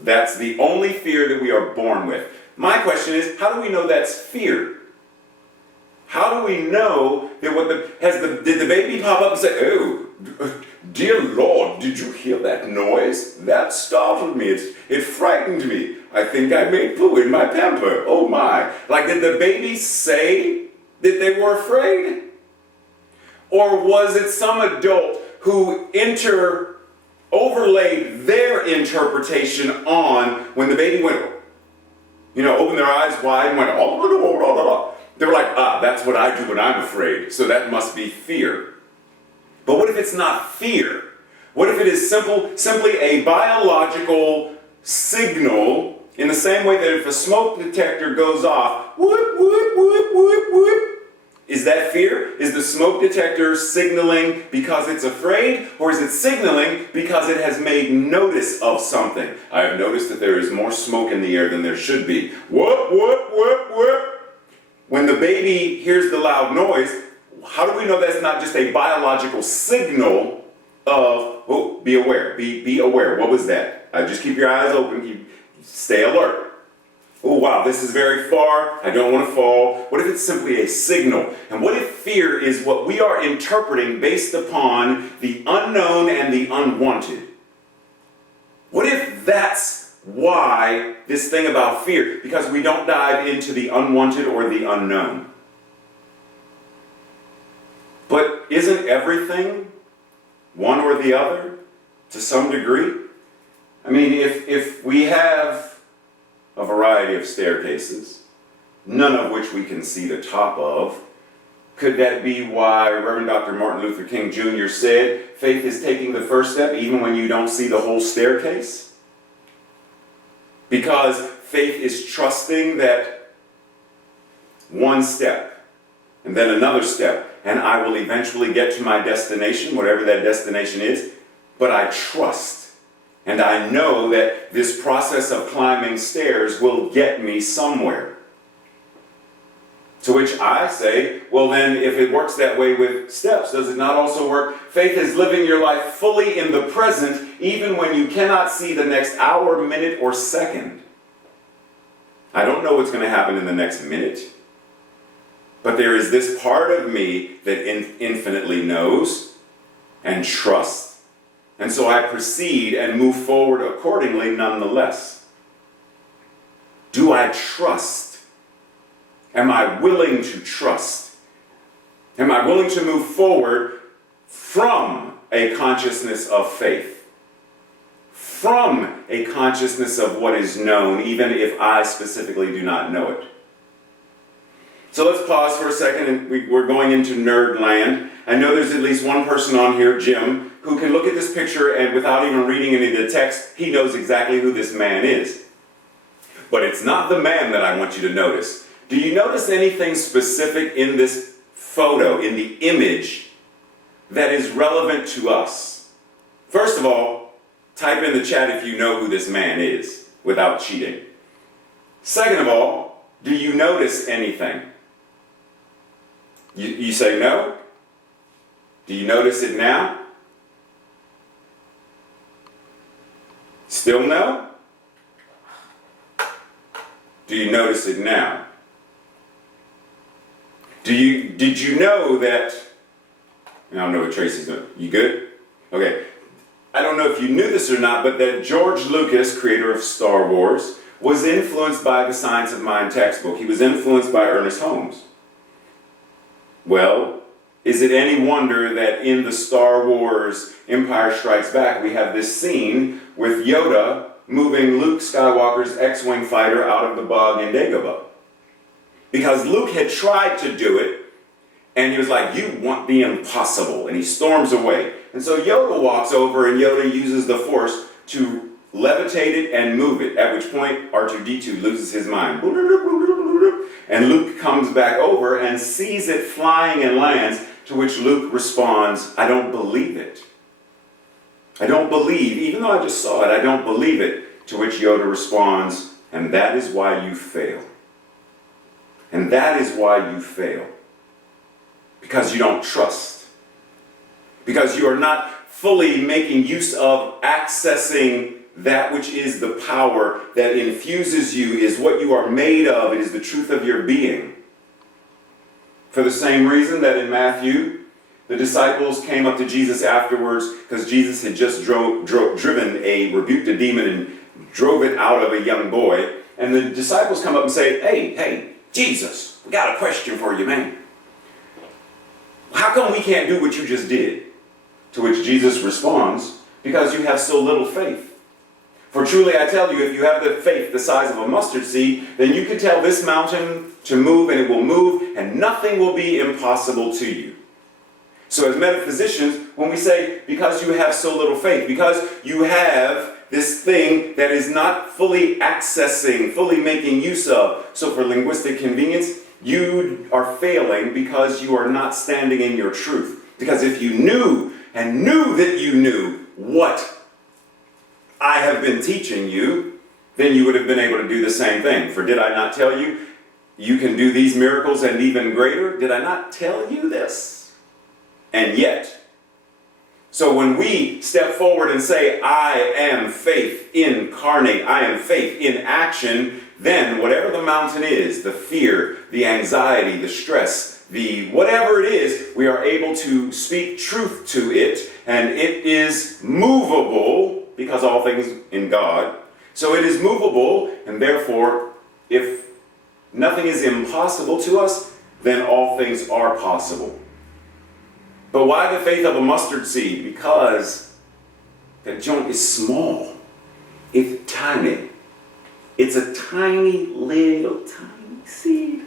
That's the only fear that we are born with. My question is, how do we know that's fear? How do we know that did the baby pop up and say, "Oh, dear Lord, did you hear that noise? That startled me. It frightened me. I think I made poo in my pamper. Oh my." Like, did the baby say that they were afraid? Or was it some adult who overlaid their interpretation on when the baby went, opened their eyes wide and went, oh, they were like, that's what I do when I'm afraid, so that must be fear. But what if it's not fear? What if it is simply a biological signal, in the same way that if a smoke detector goes off, whoop, whoop, whoop, whoop, whoop, is that fear? Is the smoke detector signaling because it's afraid, or is it signaling because it has made notice of something? I have noticed that there is more smoke in the air than there should be. Whoop, whoop, whoop, whoop. When the baby hears the loud noise, how do we know that's not just a biological signal of, oh, be aware, be aware. What was that? Just keep your eyes open, stay alert. Oh wow, this is very far, I don't want to fall. What if it's simply a signal? And what if fear is what we are interpreting based upon the unknown and the unwanted? What if that's why this thing about fear? Because we don't dive into the unwanted or the unknown. But isn't everything one or the other to some degree? I mean, if we have a variety of staircases, none of which we can see the top of, could that be why Reverend Dr. Martin Luther King Jr. said, faith is taking the first step even when you don't see the whole staircase? Because faith is trusting that one step, and then another step, and I will eventually get to my destination, whatever that destination is, but I trust. And I know that this process of climbing stairs will get me somewhere. To which I say, well then, if it works that way with steps, does it not also work? Faith is living your life fully in the present, even when you cannot see the next hour, minute, or second. I don't know what's going to happen in the next minute. But there is this part of me that infinitely knows and trusts. And so I proceed and move forward accordingly nonetheless. Do I trust? Am I willing to trust? Am I willing to move forward from a consciousness of faith? From a consciousness of what is known, even if I specifically do not know it? So let's pause for a second, and we're going into nerd land. I know there's at least one person on here, Jim, who can look at this picture and without even reading any of the text, he knows exactly who this man is. But it's not the man that I want you to notice. Do you notice anything specific in this photo, in the image, that is relevant to us? First of all, type in the chat if you know who this man is, without cheating. Second of all, do you notice anything? You say no? Do you notice it now? Still no? Do you notice it now? Did you know that, I don't know what Tracy's doing. You good? Okay. I don't know if you knew this or not, but that George Lucas, creator of Star Wars, was influenced by the Science of Mind textbook. He was influenced by Ernest Holmes. Well, is it any wonder that in the Star Wars Empire Strikes Back, we have this scene with Yoda moving Luke Skywalker's X-Wing fighter out of the bog in Dagobah? because Luke had tried to do it, and he was like, you want the impossible, and he storms away. And so Yoda walks over, and Yoda uses the Force to levitate it and move it, at which point R2-D2 loses his mind. And Luke comes back over and sees it flying and lands, to which Luke responds, I don't believe it. I don't believe, even though I just saw it, I don't believe it. To which Yoda responds, and that is why you fail. And that is why you fail. Because you don't trust. Because you are not fully making use of accessing that which is the power that infuses you, is what you are made of, it is the truth of your being. For the same reason that in Matthew, the disciples came up to Jesus afterwards, because Jesus had just rebuked a demon and drove it out of a young boy. And the disciples come up and say, hey, Jesus, we got a question for you, man. How come we can't do what you just did? To which Jesus responds, because you have so little faith. For truly I tell you, if you have the faith the size of a mustard seed, then you can tell this mountain to move, and it will move, and nothing will be impossible to you. So as metaphysicians, when we say, because you have so little faith, because you have this thing that is not fully accessing, fully making use of, so for linguistic convenience, you are failing because you are not standing in your truth. Because if you knew, and knew that you knew what I have been teaching you, then you would have been able to do the same thing. For did I not tell you, you can do these miracles and even greater? Did I not tell you this? And yet, so when we step forward and say, I am faith incarnate, I am faith in action, then whatever the mountain is, the fear, the anxiety, the stress, the whatever it is, we are able to speak truth to it, and it is movable, because all things in God. So it is movable, and therefore, if nothing is impossible to us, then all things are possible. But why the faith of a mustard seed? Because that joint is small. It's tiny. It's a tiny little tiny seed.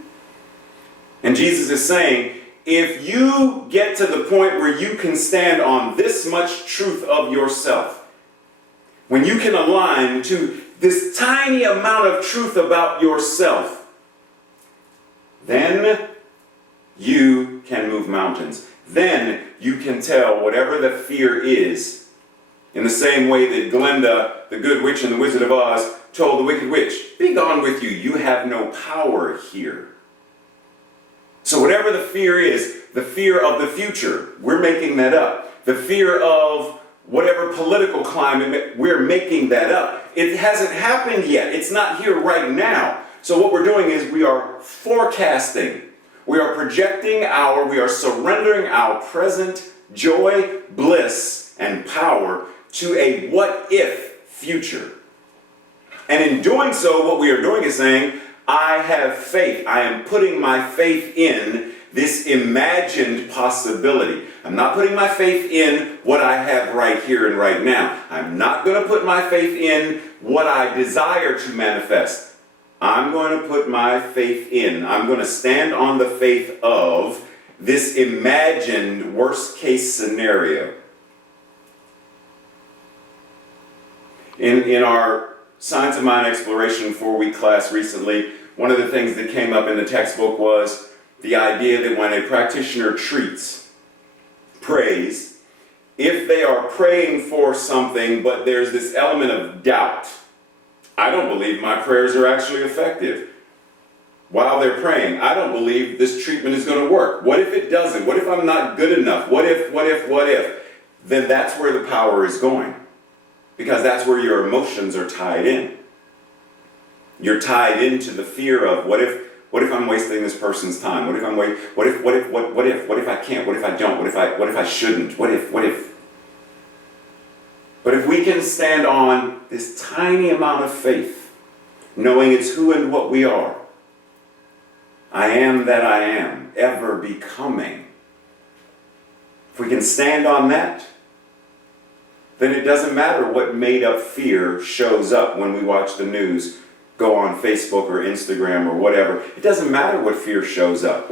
And Jesus is saying, if you get to the point where you can stand on this much truth of yourself, when you can align to this tiny amount of truth about yourself, then you can move mountains. Then you can tell whatever the fear is, in the same way that Glinda, the good witch in the Wizard of Oz, told the wicked witch, be gone with you, you have no power here. So whatever the fear is, the fear of the future, we're making that up. The fear of whatever political climate, we're making that up. It hasn't happened yet. It's not here right now. So what we're doing is we are forecasting. We are projecting we are surrendering our present joy, bliss, and power to a what-if future. And in doing so, what we are doing is saying, I have faith. I am putting my faith in this imagined possibility. I'm not putting my faith in what I have right here and right now. I'm not going to put my faith in what I desire to manifest. I'm going to put my faith in. I'm going to stand on the faith of this imagined worst case scenario. In our Science of Mind Exploration 4-week class recently, one of the things that came up in the textbook was the idea that when a practitioner prays, if they are praying for something, but there's this element of doubt, I don't believe my prayers are actually effective. While they're praying, I don't believe this treatment is going to work. What if it doesn't? What if I'm not good enough? What if? Then that's where the power is going. Because that's where your emotions are tied in. You're tied into the fear of what if I'm wasting this person's time? What if I can't? What if I don't? What if I shouldn't? What if? But if we can stand on this tiny amount of faith, knowing it's who and what we are, I am that I am, ever becoming. If we can stand on that, then it doesn't matter what made-up fear shows up when we watch the news go on Facebook or Instagram or whatever. It doesn't matter what fear shows up.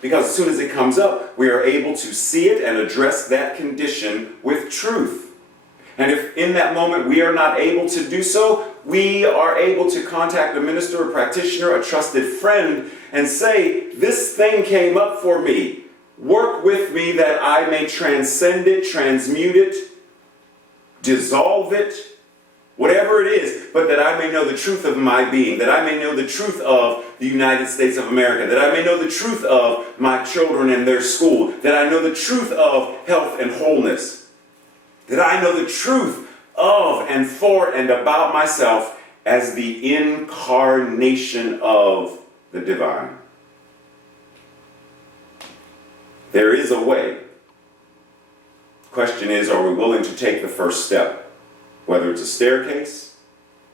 Because as soon as it comes up, we are able to see it and address that condition with truth. And if in that moment we are not able to do so, we are able to contact a minister, a practitioner, a trusted friend, and say, this thing came up for me. Work with me that I may transcend it, transmute it, dissolve it, whatever it is, but that I may know the truth of my being, that I may know the truth of the United States of America, that I may know the truth of my children and their school, that I know the truth of health and wholeness, that I know the truth of and for and about myself as the incarnation of the divine. There is a way. Question is, are we willing to take the first step? Whether it's a staircase,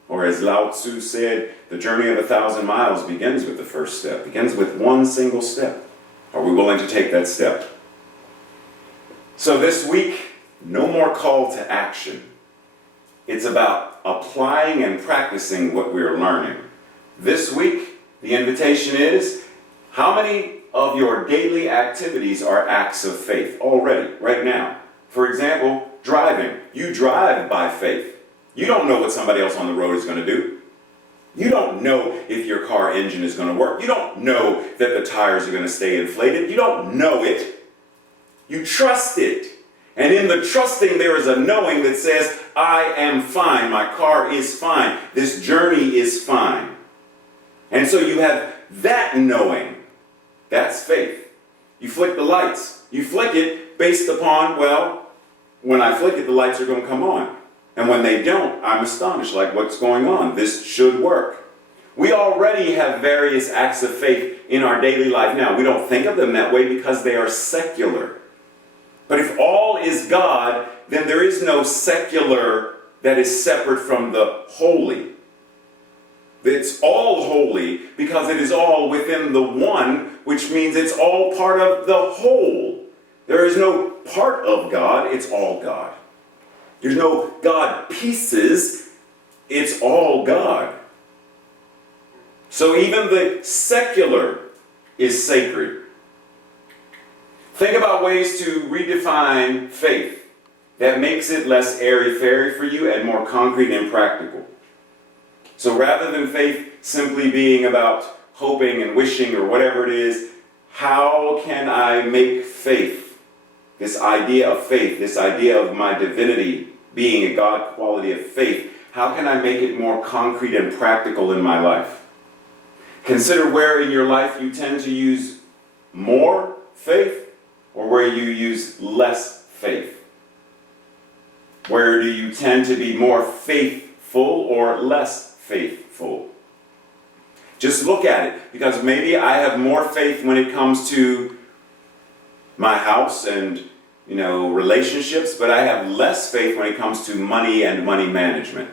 or as Lao Tzu said, the journey of 1,000 miles begins with the first step, begins with one single step. Are we willing to take that step? So this week, no more call to action. It's about applying and practicing what we're learning. This week, the invitation is, how many of your daily activities are acts of faith already, right now? For example, driving. You drive by faith. You don't know what somebody else on the road is going to do. You don't know if your car engine is going to work. You don't know that the tires are going to stay inflated. You don't know it. You trust it. And in the trusting, there is a knowing that says, I am fine. My car is fine. This journey is fine. And so you have that knowing. That's faith. You flick the lights. You flick it based upon, well, when I flick it, the lights are going to come on. And when they don't, I'm astonished, like, what's going on? This should work. We already have various acts of faith in our daily life now. We don't think of them that way because they are secular. But if all is God, then there is no secular that is separate from the holy. It's all holy because it is all within the one, which means it's all part of the whole. There is no part of God, it's all God. There's no God pieces, it's all God. So even the secular is sacred. Think about ways to redefine faith that makes it less airy-fairy for you and more concrete and practical. So rather than faith simply being about hoping and wishing or whatever it is, how can I make faith, this idea of faith, this idea of my divinity being a God quality of faith, how can I make it more concrete and practical in my life? Consider where in your life you tend to use more faith or where you use less faith. Where do you tend to be more faithful or less faithful? Just look at it, because maybe I have more faith when it comes to my house and, relationships, but I have less faith when it comes to money and money management.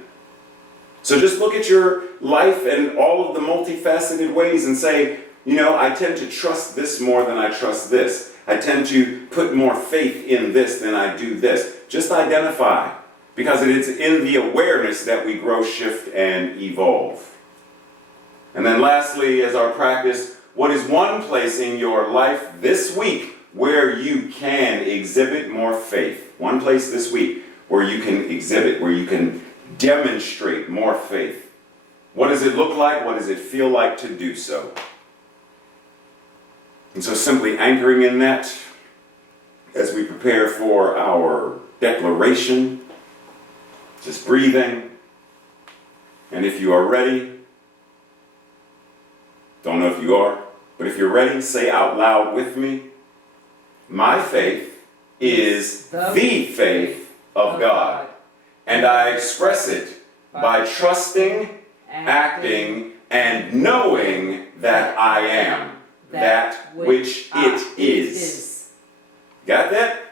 So just look at your life and all of the multifaceted ways and say, I tend to trust this more than I trust this. I tend to put more faith in this than I do this. Just identify, because it is in the awareness that we grow, shift, and evolve. And then lastly, as our practice, what is one place in your life this week where you can exhibit more faith? One place this week where you can exhibit, where you can demonstrate more faith. What does it look like? What does it feel like to do so? And so simply anchoring in that as we prepare for our declaration, just breathing. And if you are ready, don't know if you are, but if you're ready, say out loud with me, my faith is the faith of God, and I express it by trusting, acting, and knowing that I am that which it is. Got that?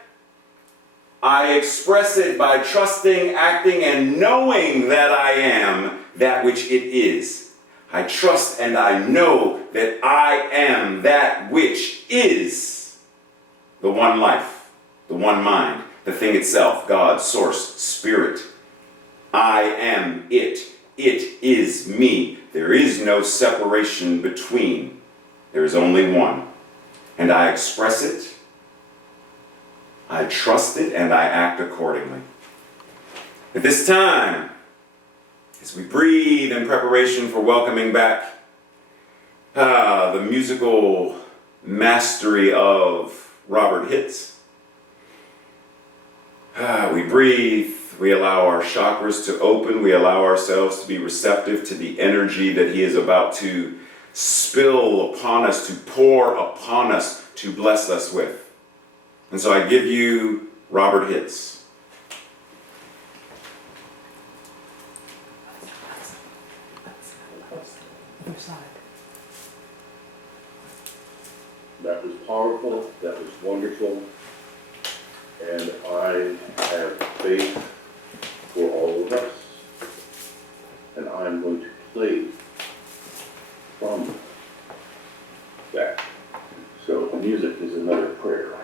I express it by trusting, acting, and knowing that I am that which it is. I trust and I know that I am that which is the one life, the one mind, the thing itself, God, source, spirit. I am it. It is me. There is no separation between. There is only one. And I express it, I trust it, and I act accordingly. At this time, as we breathe in preparation for welcoming back the musical mastery of Robert Hitz, we breathe, we allow our chakras to open, we allow ourselves to be receptive to the energy that he is about to spill upon us, to pour upon us, to bless us with. And so I give you Robert Hitz. That was powerful, that was wonderful, and I have faith for all of us. And I'm going to play from that. So music is another prayer.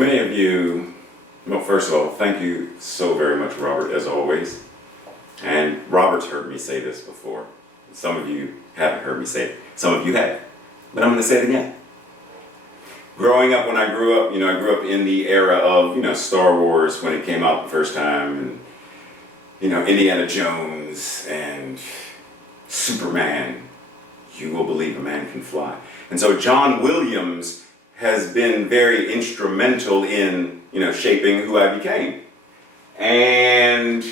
many of you, well, first of all, thank you so very much, Robert, as always. And Robert's heard me say this before. Some of you haven't heard me say it. Some of you have. But I'm going to say it again. Growing up, when I grew up, I grew up in the era of, Star Wars when it came out the first time, and, Indiana Jones and Superman. You will believe a man can fly. And so John Williams has been very instrumental in, shaping who I became. And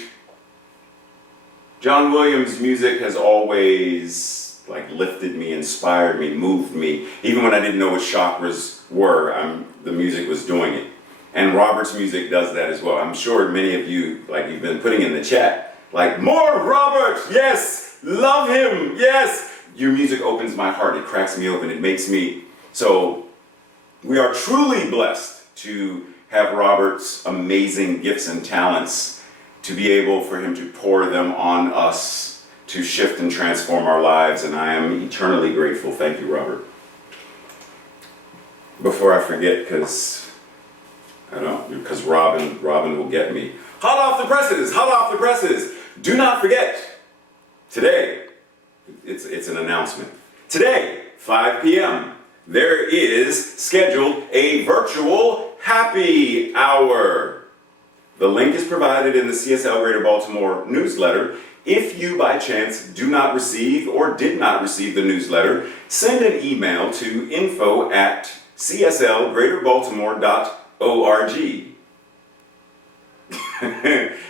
John Williams' music has always lifted me, inspired me, moved me. Even when I didn't know what chakras were, the music was doing it. And Robert's music does that as well. I'm sure many of you, you've been putting in the chat, more Robert, yes, love him, yes. Your music opens my heart, it cracks me open, it makes me, so we are truly blessed to have Robert's amazing gifts and talents, to be able for him to pour them on us, to shift and transform our lives, and I am eternally grateful. Thank you, Robert. Before I forget, because Robin will get me. Hot off the presses, hot off the presses. Do not forget, today, it's an announcement. Today, 5 p.m., there is scheduled a virtual happy hour. The link is provided in the CSL Greater Baltimore newsletter. If you, by chance, do not receive or did not receive the newsletter, send an email to info@cslgreaterbaltimore.org.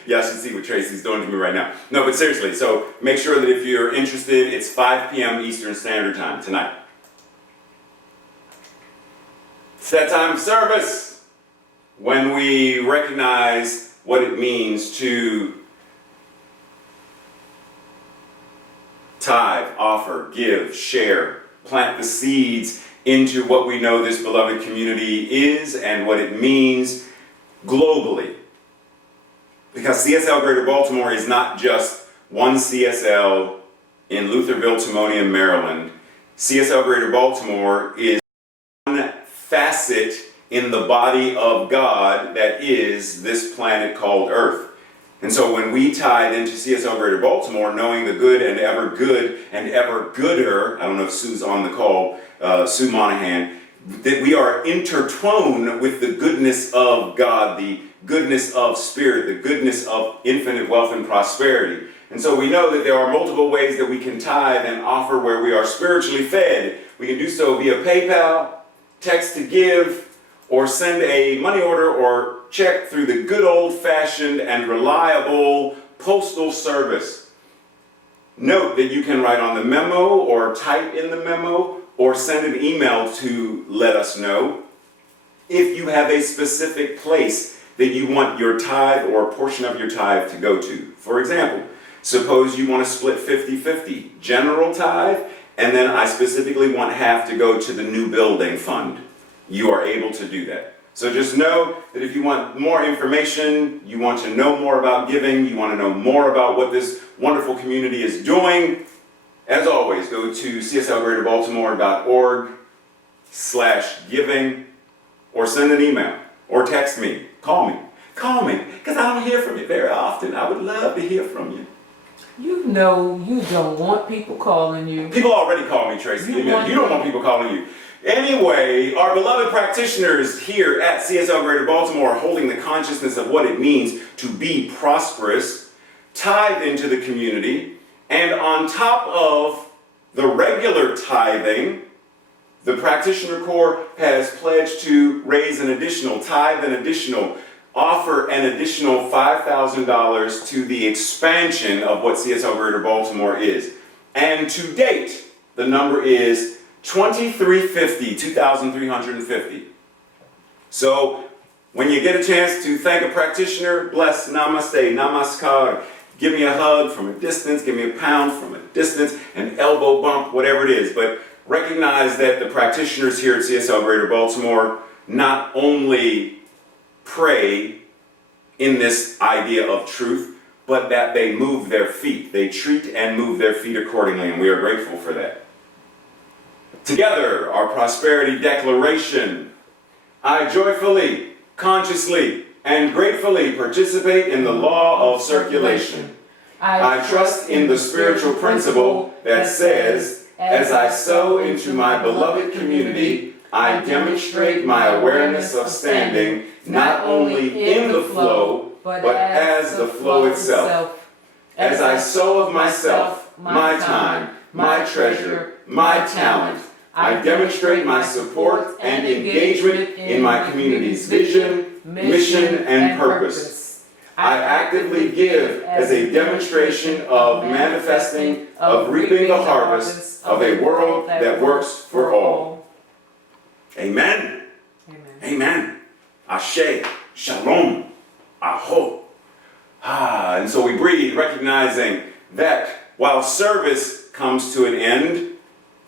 Y'all should see what Tracy's doing to me right now. No, but seriously, so make sure that if you're interested, it's 5 p.m. Eastern Standard Time tonight. It's that time of service when we recognize what it means to tithe, offer, give, share, plant the seeds into what we know this beloved community is and what it means globally. Because CSL Greater Baltimore is not just one CSL in Lutherville, Timonium, Maryland. CSL Greater Baltimore is one facet in the body of God that is this planet called Earth. And so when we tithe into CSL Greater Baltimore, knowing the good and ever gooder, I don't know if Sue's on the call, Sue Monahan, that we are intertwined with the goodness of God, the goodness of spirit, the goodness of infinite wealth and prosperity. And so we know that there are multiple ways that we can tithe and offer where we are spiritually fed. We can do so via PayPal, text to give, or send a money order or check through the good old-fashioned and reliable postal service. Note that you can write on the memo or type in the memo or send an email to let us know if you have a specific place that you want your tithe or a portion of your tithe to go to. For example, suppose you want to split 50-50, general tithe, and then I specifically want half to go to the new building fund. You are able to do that. So just know that if you want more information, you want to know more about giving, you want to know more about what this wonderful community is doing, as always, go to cslgreaterbaltimore.org/giving, or send an email, or text me, call me, because I don't hear from you very often. I would love to hear from you. You know you don't want people calling you. People already call me, Tracy. You don't want people calling you. Anyway, our beloved practitioners here at CSL Greater Baltimore are holding the consciousness of what it means to be prosperous, tithe into the community, and on top of the regular tithing, the Practitioner Corps has pledged to raise an additional tithe, offer an additional $5,000 to the expansion of what CSL Greater Baltimore is. And to date, the number is $2,350. So when you get a chance to thank a practitioner, bless, namaste, namaskar, give me a hug from a distance, give me a pound from a distance, an elbow bump, whatever it is. But recognize that the practitioners here at CSL Greater Baltimore not only pray in this idea of truth, but that they move their feet. They treat and move their feet accordingly, and we are grateful for that. Together, our prosperity declaration. I joyfully consciously and gratefully participate in the law of circulation. I trust in the spiritual principle that says, as I sow into my beloved community, I demonstrate my awareness of standing not only in the flow, but as the flow itself. As I sow of myself, my time, my treasure, my talent, I demonstrate my support and engagement in my community's vision, mission, and purpose. I actively give as a demonstration of manifesting, of reaping the harvest of a world that works for all. Amen. Amen. Amen. Ashe. Shalom. Aho. And so we breathe, recognizing that while service comes to an end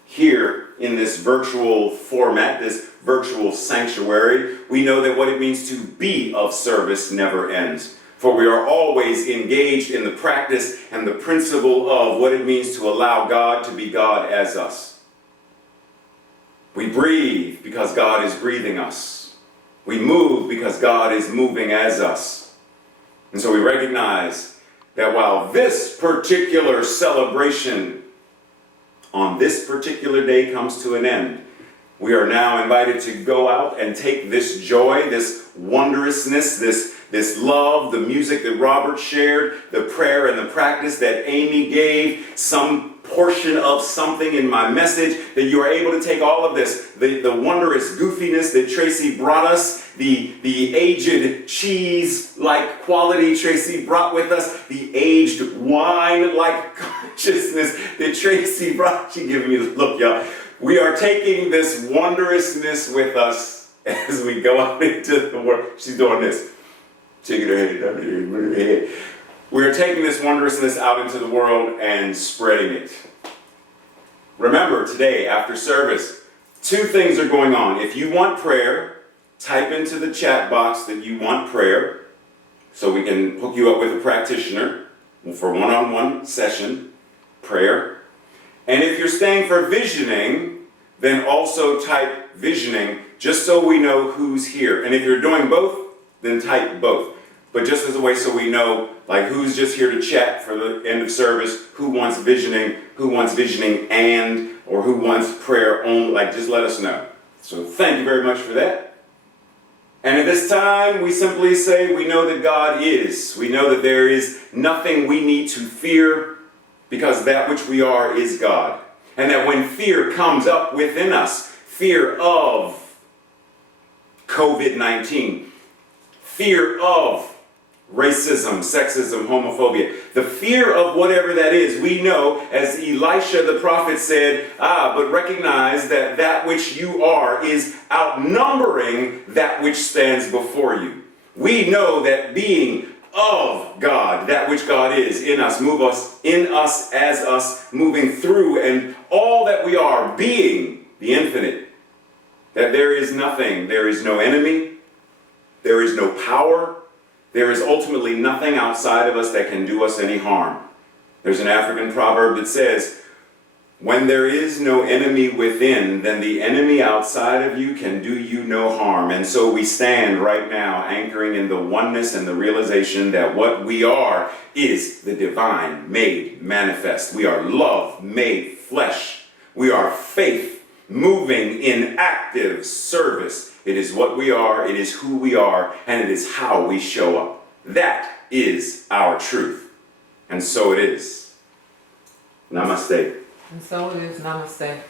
here in this virtual format, this virtual sanctuary, we know that what it means to be of service never ends. For we are always engaged in the practice and the principle of what it means to allow God to be God as us. We breathe because God is breathing us. We move because God is moving as us. And so we recognize that while this particular celebration on this particular day comes to an end, we are now invited to go out and take this joy, this wondrousness, this love, the music that Robert shared, the prayer and the practice that Amy gave, some portion of something in my message, that you are able to take all of this, the wondrous goofiness that Tracy brought us, the aged cheese-like quality Tracy brought with us, the aged wine-like consciousness that Tracy brought. She giving me the look, y'all. We are taking this wondrousness with us as we go out into the world. She's doing this. Shaking her head, her head. We're taking this wondrousness out into the world and spreading it. Remember, today, after service, 2 things are going on. If you want prayer, type into the chat box that you want prayer so we can hook you up with a practitioner for one-on-one session, prayer. And if you're staying for visioning, then also type visioning, just so we know who's here. And if you're doing both, then type both. But just as a way so we know, like, who's just here to chat for the end of service, who wants visioning and, or who wants prayer only, like, just let us know. So thank you very much for that. And at this time, we simply say we know that God is. We know that there is nothing we need to fear, because that which we are is God. And that when fear comes up within us, fear of COVID-19, fear of racism, sexism, homophobia, the fear of whatever that is, we know, as Elisha the prophet said, but recognize that that which you are is outnumbering that which stands before you. We know that being of God, that which God is in us, move us, in us, as us, moving through, and all that we are, being the infinite, that there is nothing, there is no enemy, there is no power, there is ultimately nothing outside of us that can do us any harm. There's an African proverb that says, when there is no enemy within, then the enemy outside of you can do you no harm. And so we stand right now anchoring in the oneness and the realization that what we are is the divine made manifest. We are love made flesh. We are faith moving in active service. It is what we are, it is who we are, and it is how we show up. That is our truth. And so it is. Namaste. And so it is. Namaste.